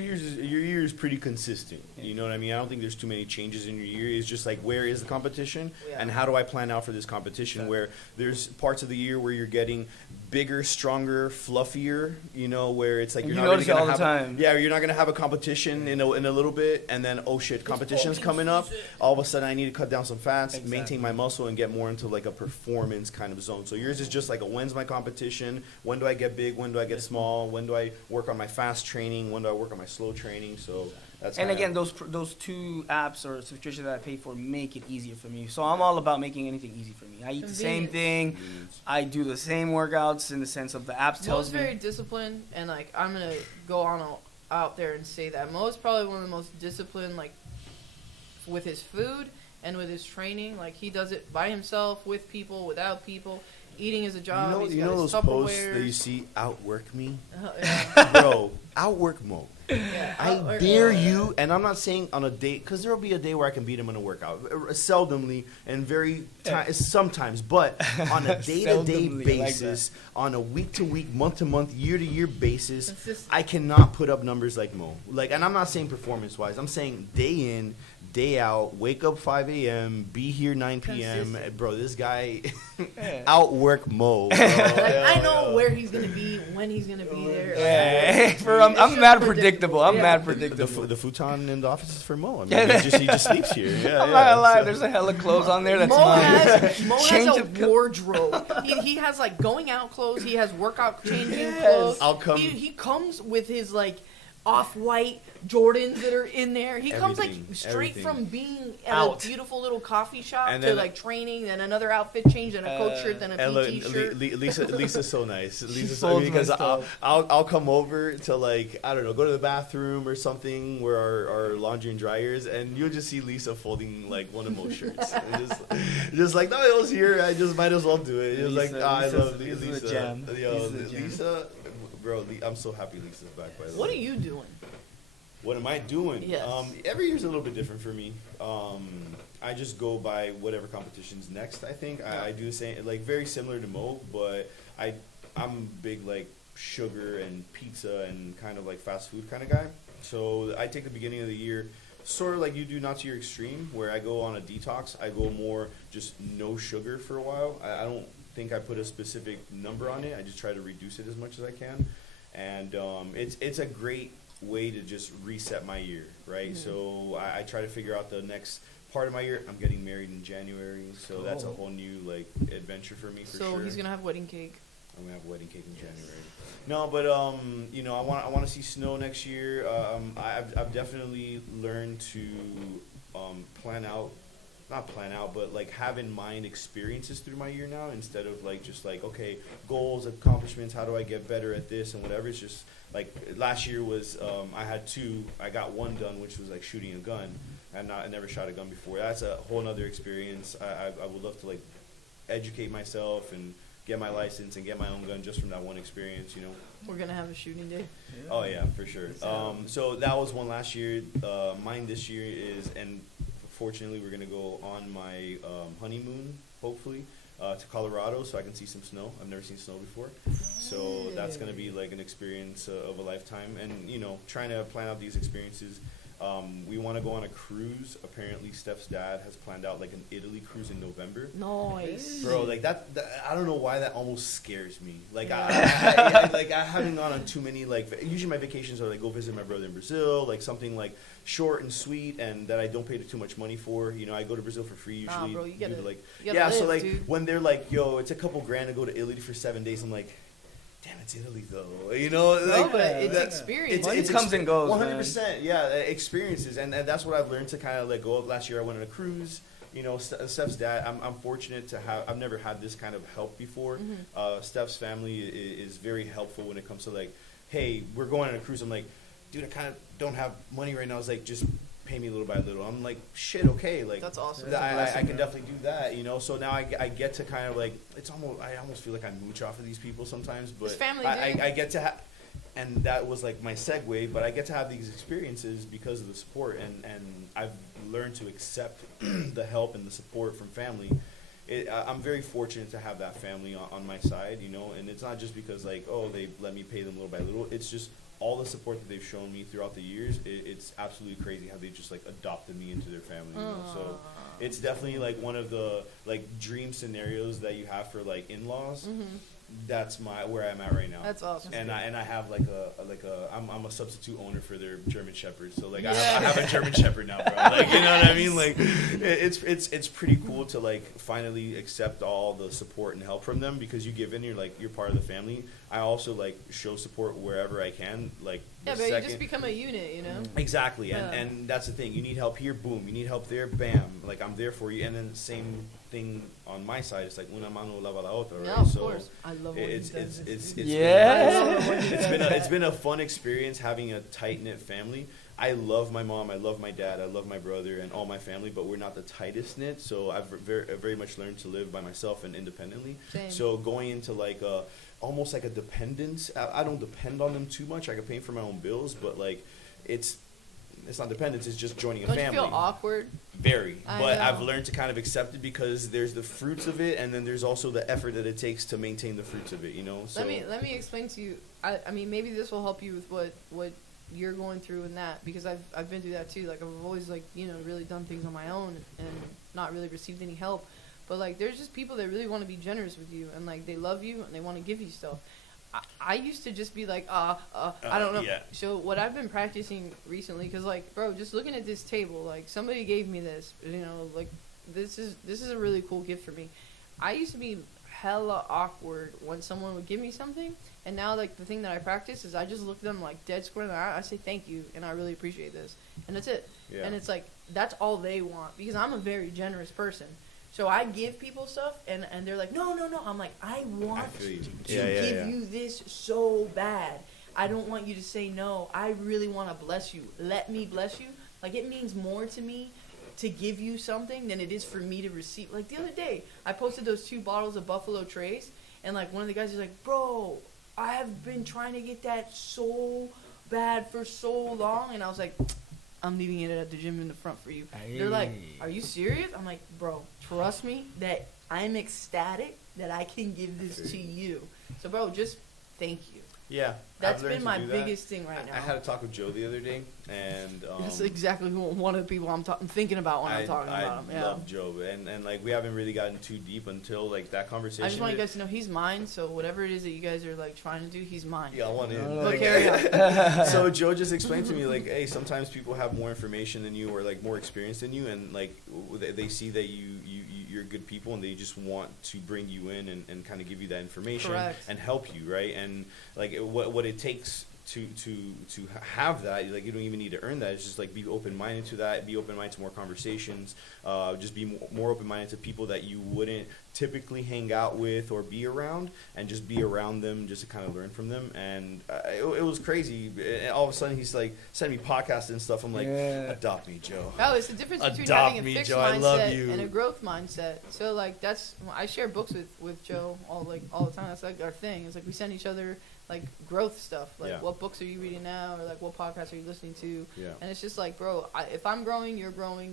your year is pretty consistent. You know what I mean? I don't think there's too many changes in your year. It's just like, where is the competition, Yeah. and how do I plan out for this competition? Exactly. Where there's parts of the year where you're getting bigger, stronger, fluffier. You know, where it's like You you're not really notice it gonna all the have time. Yeah, you're not gonna have a competition in a little bit, and then oh shit, competition's coming up. All of a sudden, I need to cut down some fats, Exactly. maintain my muscle, and get more into like a performance kind of zone. So yours is just like, when's my competition? When do I get big? When do I get small? When do I work on my fast training? When do I work on my slow training? So that's And kinda- again, those 2 apps or subscriptions that I pay for make it easier for me. So I'm all about making anything easy for me. I eat the same Convenience. thing. I do the same workouts in the sense of the apps tells Mo's me. very disciplined, and like I'm gonna go out there and say that Mo's probably one of the most disciplined, like with his food and with his training. Like he does it by himself, with people, without people. Eating is a job. He's you got know his those posts that you Tupperwares. see, outwork me? Yeah. Bro, outwork Mo. Yeah, I outwork dare Mo. you, and I'm not saying on a date, because there will be a day where I can beat him in a workout. Seldomly and sometimes, but on a day-to-day Seldomly, I like basis, on a week-to-week, month-to-month, year-to-year basis, It's just- I cannot put up numbers like Mo. Like, and I'm not saying performance-wise. I'm saying day in, day out, wake up 5 a.m., be here 9 p.m. Consistent. Bro, this guy Yeah. outwork Mo. Bro. Like I Hell know yeah. where he's gonna be, when he's gonna be there. Yeah, Like, I'm it's mad just predictable. I'm Yeah. mad The, predictable. the futon in the office is for Mo. I mean, Yeah. he just sleeps here. Yeah, I'm not gonna lie. so- There's a hella clothes on there that's Mo mine. has Change a of co- wardrobe. He has like going out clothes. He has workout changing Yes. clothes. I'll come- He comes with his like off-white Jordans that are in there. He comes like Everything, straight everything. from being at Out. a beautiful little coffee shop And to then- like training, then another outfit change, then a coach shirt, then a And look, PT shirt. Lisa's so nice. Lisa's so folds my because stuff. I'll come over to like, I don't know, go to the bathroom or something where our laundry and dryers, and you'll just see Lisa folding like one of Mo's shirts. And just like, no, it was here. I just might as well do it. Just like, Lisa- I Lisa's- love Lisa's a Lisa. gem. Yo, Lisa's a gem. Lisa, bro, I'm so happy Lisa's back. By the What way. are you doing? What am I doing? Yes. Every year's a little bit different for me. I just go by whatever competition's next. I think I do the same, like very similar to Mo, but I'm big like sugar and pizza and kind of like fast food kind of guy. So I take the beginning of the year sort of like you do, not to your extreme, where I go on a detox. I go more just no sugar for a while. I don't think I put a specific number on it. I just try to reduce it as much as I can, and it's a great way to just reset my year, right? Mhm. So I try to figure out the next part of my year. I'm getting married in January, so that's a Cool. whole new like adventure for me for So sure. he's gonna have wedding cake. I'm gonna have a wedding cake in Yes. January. No, but you know, I want to see snow next year. I've definitely learned to not plan out, but like have in mind experiences through my year now, instead of like just like, okay, goals, accomplishments, how do I get better at this and whatever. It's just like last year was I had 2. I got 1 done, which was like shooting a gun. I never shot a gun before. That's a whole nother experience. I would love to like educate myself and get my license and get my own gun just from that one experience, you know. We're gonna have a shooting day. Oh yeah, for sure. So that was one last year. Mine this year is, and fortunately we're gonna go on my honeymoon, hopefully, to Colorado, so I can see some snow. I've never seen snow before, so that's gonna be like an experience of a lifetime. And you know, trying to plan out these experiences. We want to go on a cruise. Apparently, Steph's dad has planned out like an Italy cruise in November. Nice. Bro, like that, I don't know why that almost scares me. Like Yeah. I haven't gone on too many, like, usually my vacations are like go visit my brother in Brazil, like something like short and sweet and that I don't pay too much money for. You know, I go to Brazil for free usually. Nah, bro, you gotta- due to, like, you gotta yeah, so live, like dude. when they're like, yo, it's a couple grand to go to Italy for 7 days, I'm like, damn, it's Italy though. You know, No, like, but it's that- experience. Money comes and goes, 100%, yeah, experiences, and that's what I've learned to kind of let go of. Last year I went on a cruise. You know, Steph's dad, I'm fortunate to have, I've never had this kind of help before. Mhm. Steph's family is very helpful when it comes to like, hey, we're going on a cruise. I'm like, dude, I kind of don't have money right now. It's like, just pay me little by little. I'm like, shit, okay. Like, That's awesome. That's a I blessing, can bro. definitely do that, you know. So now I get to kind of like, I almost feel like I mooch off of these people sometimes, but It's family, I dude. get to have, and that was like my segue. But I get to have these experiences because of the support, and I've learned to accept the help and the support from family. I'm very fortunate to have that family on my side, you know, and it's not just because like, oh, they let me pay them little by little. It's just all the support that they've shown me throughout the years. It's absolutely crazy how they just like adopted me into their family, you know? So it's definitely like one of the like dream scenarios that you have for like in-laws. That's where I'm at right now. That's awesome. And I have I'm a substitute owner for their German Shepherd. So like I have a German Shepherd now, bro. Like, you know what I mean? Like it's pretty cool to like finally accept all the support and help from them, because you give in, you're part of the family. I also like show support wherever I can. Like but you just become a unit, you know? Exactly. And that's the thing. You need help here, boom. You need help there, bam. Like I'm there for you. And then same thing on my side. It's like una mano lava la otra, right? Yeah, of course. I love it's been a fun experience having a tight knit family. I love my mom, I love my dad, I love my brother and all my family, but we're not the tightest knit. So I've very much learned to live by myself and independently. Same. So going into like almost like a dependence. I don't depend on them too much. I can pay for my own bills, but like it's not dependence. It's just joining a family. Don't you feel awkward? Very. But know. I've learned to kind of accept it, because there's the fruits of it, and then there's also the effort that it takes to maintain the fruits of it, you know? So Let me explain to you. I mean, maybe this will help you with what you're going through in that, because I've been through that too. Like I've always like, you know, really done things on my own and not really received any help. But like there's just people that really want to be generous with you, and like they love you and they want to give you stuff. I used to just be like, I don't know. Yeah. So what I've been practicing recently, because like, bro, just looking at this table, like somebody gave me this, you know, like this is a really cool gift for me. I used to be hella awkward when someone would give me something, and now like the thing that I practice is I just look them like dead square in the eye. I say thank you, and I really appreciate this, and that's it. Yeah. And it's like that's all they want, because I'm a very generous person. So I give people stuff, and they're like, no. I'm like, I want to give you this so bad. I don't want you to say no. I really want to bless you. Let me bless you. Like, it means more to me to give you something than it is for me to receive. Like, the other day, I posted those 2 bottles of Buffalo Trace, and, like, one of the guys is like, bro, I have been trying to get that so bad for so long. And I was like, I'm leaving it at the gym in the front for you. They're like, are you serious? I'm like, bro, trust me that I'm ecstatic that I can give this to you. So, bro, just thank you. Yeah. That's been my biggest thing right now. I had a talk with Joe the other day, and that's exactly one of the people I'm thinking about when I'm talking about him. I love Joe, and like we haven't really gotten too deep until like that conversation. I just want you guys to know he's mine. So whatever it is that you guys are like trying to do, he's mine. Yeah, I want in. But carry on. So Joe just explained to me like, hey, sometimes people have more information than you or like more experience than you, and like they see that you're good people, and they just want to bring you in and kind of give you that information. Correct. And help you, right? And like what it takes to have that, like you don't even need to earn that. It's just like be open-minded to that, be open-minded to more conversations, just be more open-minded to people that you wouldn't typically hang out with or be around, and just be around them just to kind of learn from them. And it was crazy. And all of a sudden he's like sending me podcasts and stuff. I'm like, adopt me, Joe. Oh, it's the difference between Adopt having me, a fixed Joe. I love mindset you. and a growth mindset. So like I share books with Joe all the time. That's like our thing. It's like we send each other like growth stuff, like what books are you reading now, or like what podcasts are you listening to? Yeah. And it's just like, bro, if I'm growing, you're growing,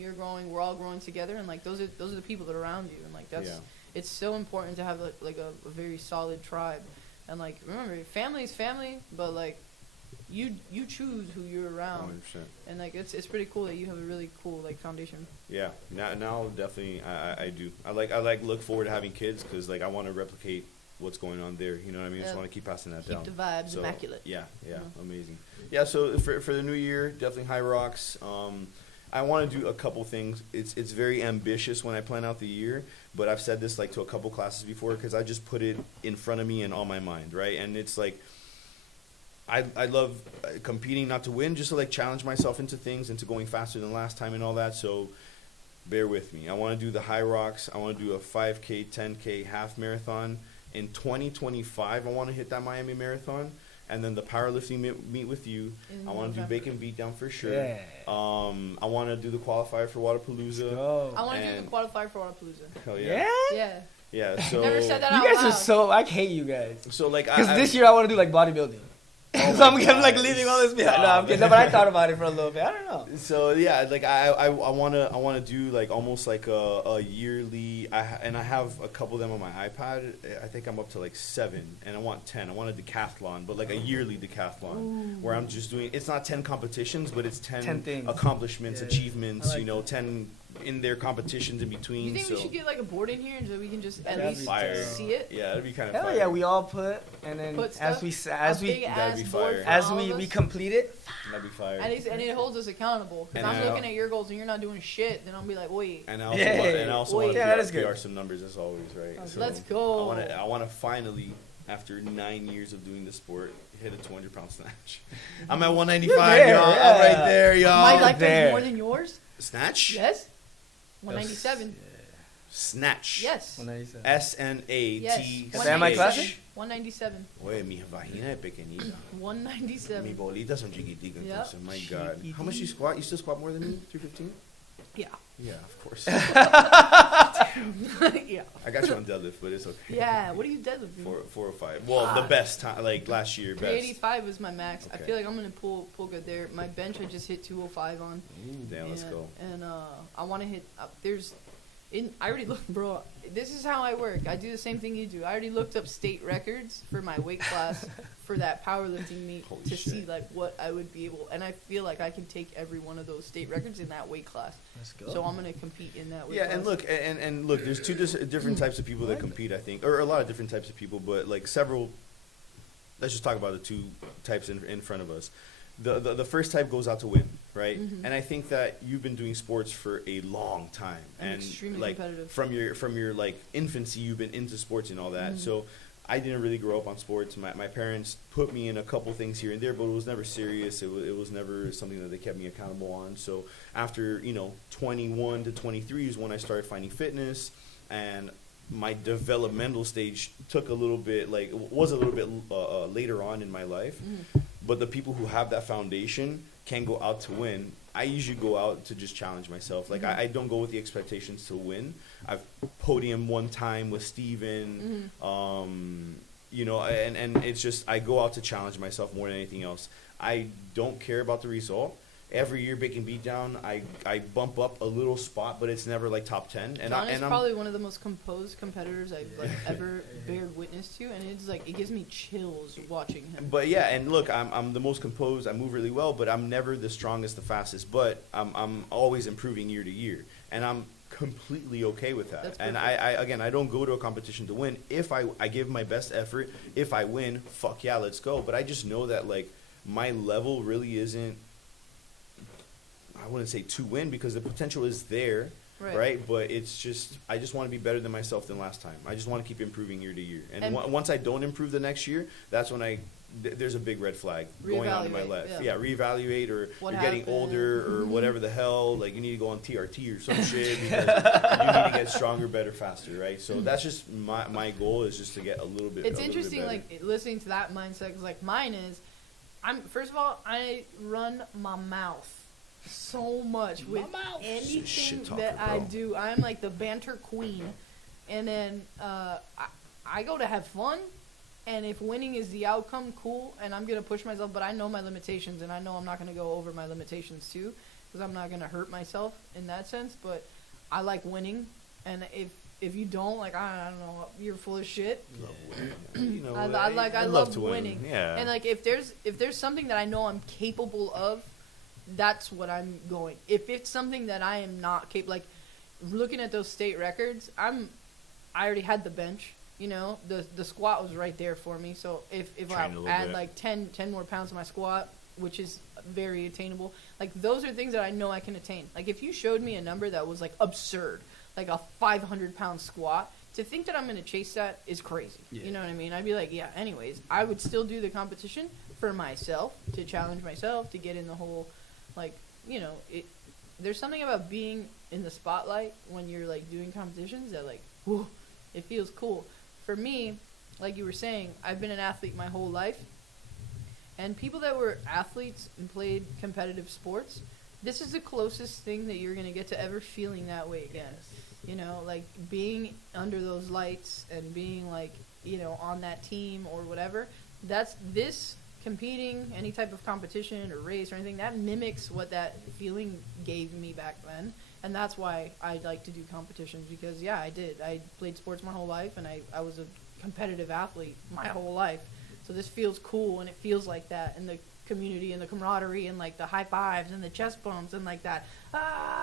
we're all growing together, and like those are the people that are around you, and like that's it's so important to have like a very solid tribe, and like remember, family is family, but like you choose who you're around, 100%. And like it's pretty cool that you have a really cool like foundation. Yeah, now definitely I do. I like look forward to having kids, because like I want to replicate what's going on there, you know what I mean? I just want to keep passing that down. Keep the vibes immaculate. Yeah, amazing. Yeah, so for the new year, definitely High Rocks. I want to do a couple things. It's very ambitious when I plan out the year, but I've said this like to a couple classes before, because I just put it in front of me and on my mind, right? And it's like I love competing, not to win, just to like challenge myself into things, into going faster than last time and all that. So bear with me. I want to do the High Rocks. I want to do a 5K, 10K, half marathon. In 2025, I want to hit that Miami Marathon, and then the powerlifting meet with you. I want to do Bacon Beatdown for sure. Yeah. I want to do the qualifier for Wadapalooza. I want to do the qualifier for Wadapalooza. Hell yeah. Yeah. Yeah. So never said that you out guys loud. are so. I hate you guys. So like, because this year I want to do like bodybuilding. So I'm like leaving all this behind. No, I'm kidding. No, but I thought about it for a little bit. I don't know. So yeah, like I wanna do like almost like a yearly. I have a couple of them on my iPad. I think I'm up to like 7, and I want 10. I want a decathlon, but like a yearly decathlon where I'm just doing. It's not 10 competitions, but it's 10 things. accomplishments, Yeah. achievements. I like you know, that. 10 in their competitions in You between. think So we should get like a board in here so we can just at That'd least be fire. see it? Yeah, that'd be kind of Hell fire. yeah, we all put, and then Put stuff? as A big we ass be board fire. for as all we of we us? complete it. That'd be fire. And it holds us accountable. Because And I'm I- looking at your goals and you're not doing shit. Then I'll be like, wait. And I also Yeah. want, and I also Wait. want to Yeah, that is good. PR some numbers as always, right? Let's go. I want to finally, after 9 years of doing the sport, hit a 200-pound snatch. I'm at 195, You're there, y'all. yeah. I'm right there, y'all. My lifetime's there. more than yours? Snatch? Yes. 197. Snatch. Yes. 197. SNATCH. Yes. Is that my class? 197. Oye, mi vagina es pequeñita. Mi 197. bolitas son chiquiticas, Yep. entonces, my God. How much you squat? You still squat more than me? 315? Yeah. Yeah, of course. Yeah. I got you on deadlift, but it's okay. Yeah. What are you deadlifting? 405. Well, the best time, like last year, best. 385 was my max. I Okay. feel like I'm gonna pull good there. My bench I just hit 205 on. Damn, let's and, go. And I want to hit. I already looked, bro. This is how I work. I do the same thing you do. I already looked up state records for my weight class for that powerlifting meet Holy to see shit. like what I would be able. And I feel like I can take every one of those state records in that weight class. Let's go. So I'm gonna compete in that weight Yeah, class. and look, and look, there's two different types of people that compete, I think, or a lot of different types of people, but like several. Let's just talk about the two types in front of us. The first type goes out to win, right? Mhm. And I think that you've been doing sports for a long time, I'm and extremely like competitive. from your like infancy, you've been into sports and all that. Mhm. So I didn't really grow up on sports. My parents put me in a couple things here and there, but it was never serious. It was never something that they kept me accountable on. So after 21 to 23 is when I started finding fitness, and my developmental stage took a little bit was a little bit later on in my life. Mhm. But the people who have that foundation can go out to win. I usually go out to just challenge myself. Like, I don't go with the expectations to win. I've podiumed one time with Steven, and it's just, I go out to challenge myself more than anything else. I don't care about the result. Every year, Bacon Beatdown, I bump up a little spot, but it's never like top 10. John is probably one of the most composed competitors I've ever bared witness to, and it's like it gives me chills watching him. But yeah, and look, I'm the most composed. I move really well, but I'm never the strongest, the fastest. But I'm always improving year to year, and I'm completely okay with that. That's And perfect. I don't go to a competition to win. If I give my best effort, if I win, fuck yeah, let's go. But I just know that like my level really isn't. I wouldn't say to win because the potential is there, right? But it's just I just want to be better than myself than last time. I just want to keep improving year to year. And once I don't improve the next year, that's when there's a big red flag going on in my life. Yeah, reevaluate, or What you're getting happened? older, or whatever the hell. Like you need to go on TRT or some shit because you need to get stronger, better, faster, right? So that's just my goal is just to get a little bit. It's interesting, like listening to that mindset, because like mine is, first of all, I run my mouth so much with anything Shit talker, that I bro. do. I'm like the banter queen, and then I go to have fun, and if winning is the outcome, cool, and I'm gonna push myself. But I know my limitations, and I know I'm not gonna go over my limitations too, because I'm not gonna hurt myself in that sense. But I like winning, and if you don't, like I don't know, you're full of shit. I love to win. winning. Yeah. And like if there's something that I know I'm capable of, that's what I'm going. If it's something that I am not capable, like looking at those state records, I already had the bench. The squat was right there for me. So if I Train a little add bit. like 10 more pounds to my squat, which is very attainable, like those are things that I know I can attain. Like if you showed me a number that was like absurd, like a 500-pound squat, to think that I'm going to chase that is crazy. Yeah. You know what I mean? I'd be like, yeah, anyways, I would still do the competition for myself, to challenge myself, to get in the whole, like, there's something about being in the spotlight when you're, like, doing competitions that, like, whew, it feels cool. For me, like you were saying, I've been an athlete my whole life, and people that were athletes and played competitive sports, this is the closest thing that you're going to get to ever feeling that way again. Like being under those lights and being like, on that team or whatever, this competing, any type of competition or race or anything, that mimics what that feeling gave me back then. And that's why I like to do competitions, because, yeah, I did. I played sports my whole life, and I was a competitive athlete my whole life. So this feels cool, and it feels like that, and the community and the camaraderie and, like, the high fives and the chest bumps and, like, that,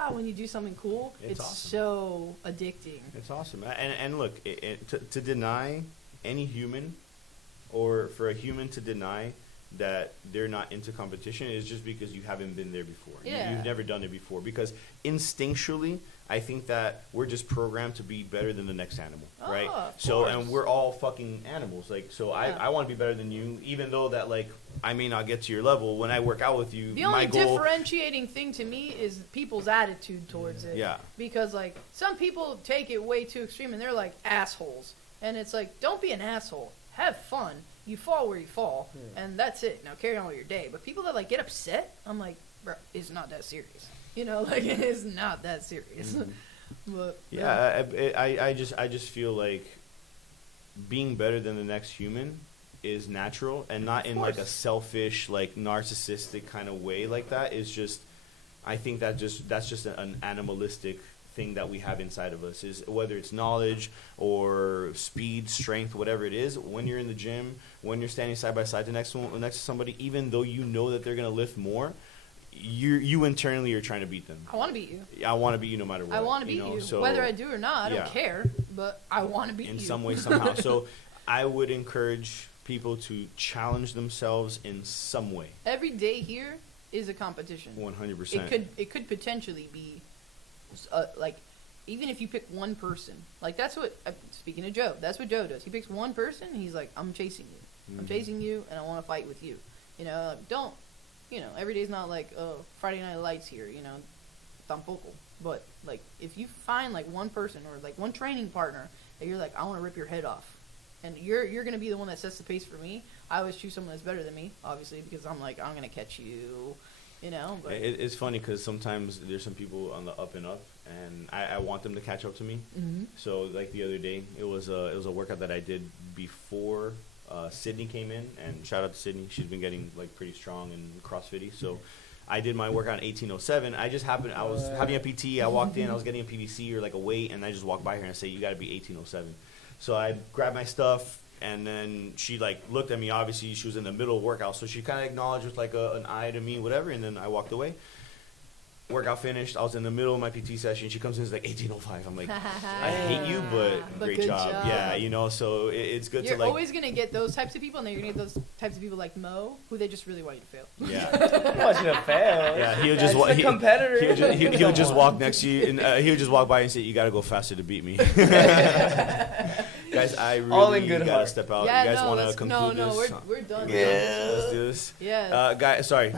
when you do something cool, it's awesome. so addicting. It's awesome. And look, to deny any human, or for a human to deny that they're not into competition, is just because you haven't been there before. Yeah. You've never done it before. Because instinctually, I think that we're just programmed to be better than the next animal, right? Of So, course. and we're all fucking animals. Like, so Yeah. I want to be better than you, even though that, like, I may not get to your level. When I work out with you, The my only goal... differentiating thing to me is people's attitude towards it. Yeah. Because, like, some people take it way too extreme, and they're, like, assholes. And it's like, don't be an asshole. Have fun. You fall where you fall, and that's it. Now carry on with your day. But people that, like, get upset, I'm like, bro, it's not that serious. You know, like, it is not that serious. But Yeah, I just feel like being better than the next human is natural, and not in like a selfish, like narcissistic kind of way. Like that is just, I think that's just an animalistic thing that we have inside of us. Is whether it's knowledge or speed, strength, whatever it is. When you're in the gym, when you're standing side by side next to somebody, even though you know that they're gonna lift more, you internally are trying to beat them. I want to beat you. I want to beat you no matter what. I want to beat you. So Whether I do or not, I don't care. But I want to beat you. in some way, somehow. So I would encourage people to challenge themselves in some way. Every day here is a competition. 100%. It could potentially be, like, even if you pick one person. Like, that's what, speaking of Joe, that's what Joe does. He picks one person, and he's like, I'm chasing you. I'm chasing you, and I want to fight with you. You know, don't, you know, every day's not like, oh, Friday Night Lights here, you know, tampoco. But, like, if you find, like, one person or, like, one training partner that you're like, I want to rip your head off, and you're going to be the one that sets the pace for me, I always choose someone that's better than me, obviously, because I'm like, I'm going to catch you, you know. But It's funny because sometimes there's some people on the up and up, and I want them to catch up to me. Mm-hmm. So, like, the other day, it was a workout that I did before Sydney came in, and shout out to Sydney. She's been getting, like, pretty strong and CrossFitty, so I did my workout in 1807. I was having a PT. I walked in. I was getting a PVC or like a weight, and I just walked by her and I say, "You got to be 1807." So I grabbed my stuff, and then she like looked at me. Obviously, she was in the middle of workout, so she kind of acknowledged with like an eye to me, whatever. And then I walked away. Workout finished. I was in the middle of my PT session. She comes in and is like 1805. I'm like, I hate you, but great good job. job. Yeah, you know. So it's good you're to like. always going to get those types of people, and then you're going to get those types of people like Mo, who they just really want you to fail. Yeah. I want you to fail. Yeah, he'll That's just the competitor. he'll just walk next to you, and he'll just walk by and say, "You got to go faster to beat me." Guys, I really All in good gotta heart. step out. Yeah, you guys no, want to conclude this? we're done. Let's do this. Yeah. Guys, sorry,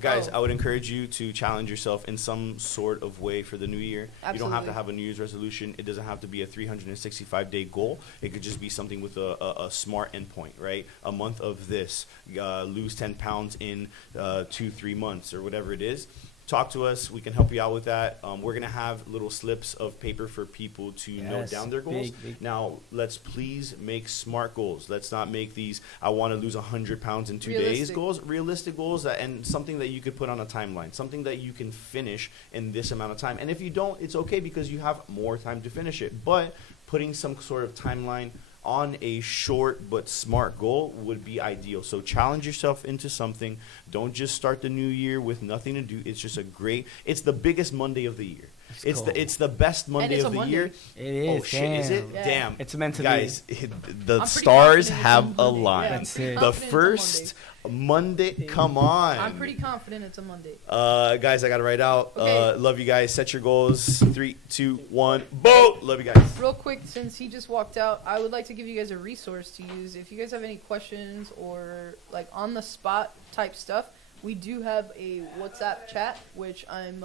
guys, Oh. I would encourage you to challenge yourself in some sort of way for the new year. You don't have to Absolutely. have a New Year's resolution. It doesn't have to be a 365-day goal. It could just be something with a smart endpoint, right? A month of this, lose 10 pounds in 2-3 months or whatever it is. Talk to us. We can help you out with that. We're going to have little slips of paper for people to note down their goals. Big. Now, let's please make smart goals. Let's not make these, I want to lose 100 pounds in 2 days Realistic. goals. Realistic goals and something that you could put on a timeline. Something that you can finish in this amount of time. And if you don't, it's okay because you have more time to finish it. But putting some sort of timeline on a short but smart goal would be ideal. So challenge yourself into something. Don't just start the new year with nothing to do. It's just it's the biggest Monday of the year. It's cool. the best Monday it's of a the Monday. year. It is. Oh shit, is it? Yeah. Damn. It's meant to Guys, be. the I'm pretty stars confident it's have a Monday. aligned. Yeah, That's I'm it. The confident it's a first Monday, come on. I'm pretty confident it's a Monday. Guys, I got to write out. Okay. Love you guys. Set your goals. 3, 2, 1. Boat. Love you guys. Real quick, since he just walked out, I would like to give you guys a resource to use. If you guys have any questions or like on the spot type stuff, we do have a WhatsApp chat, which I'm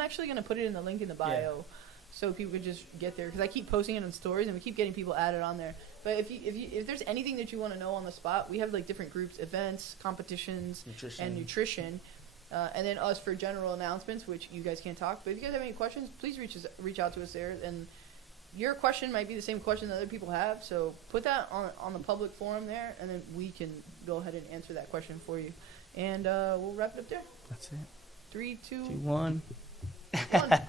actually gonna put it in the link in the bio, so people can just get there because I keep posting it on stories and we keep getting people added on there. But if there's anything that you want to know on the spot, we have like different groups, events, competitions, and nutrition. And then us for general announcements, which you guys can't talk. But if you guys have any questions, please reach out to us there. And your question might be the same question that other people have, so put that on the public forum there, and then we can go ahead and answer that question for you. And we'll wrap it up there. That's it. 3, 2, 2, 1. 1.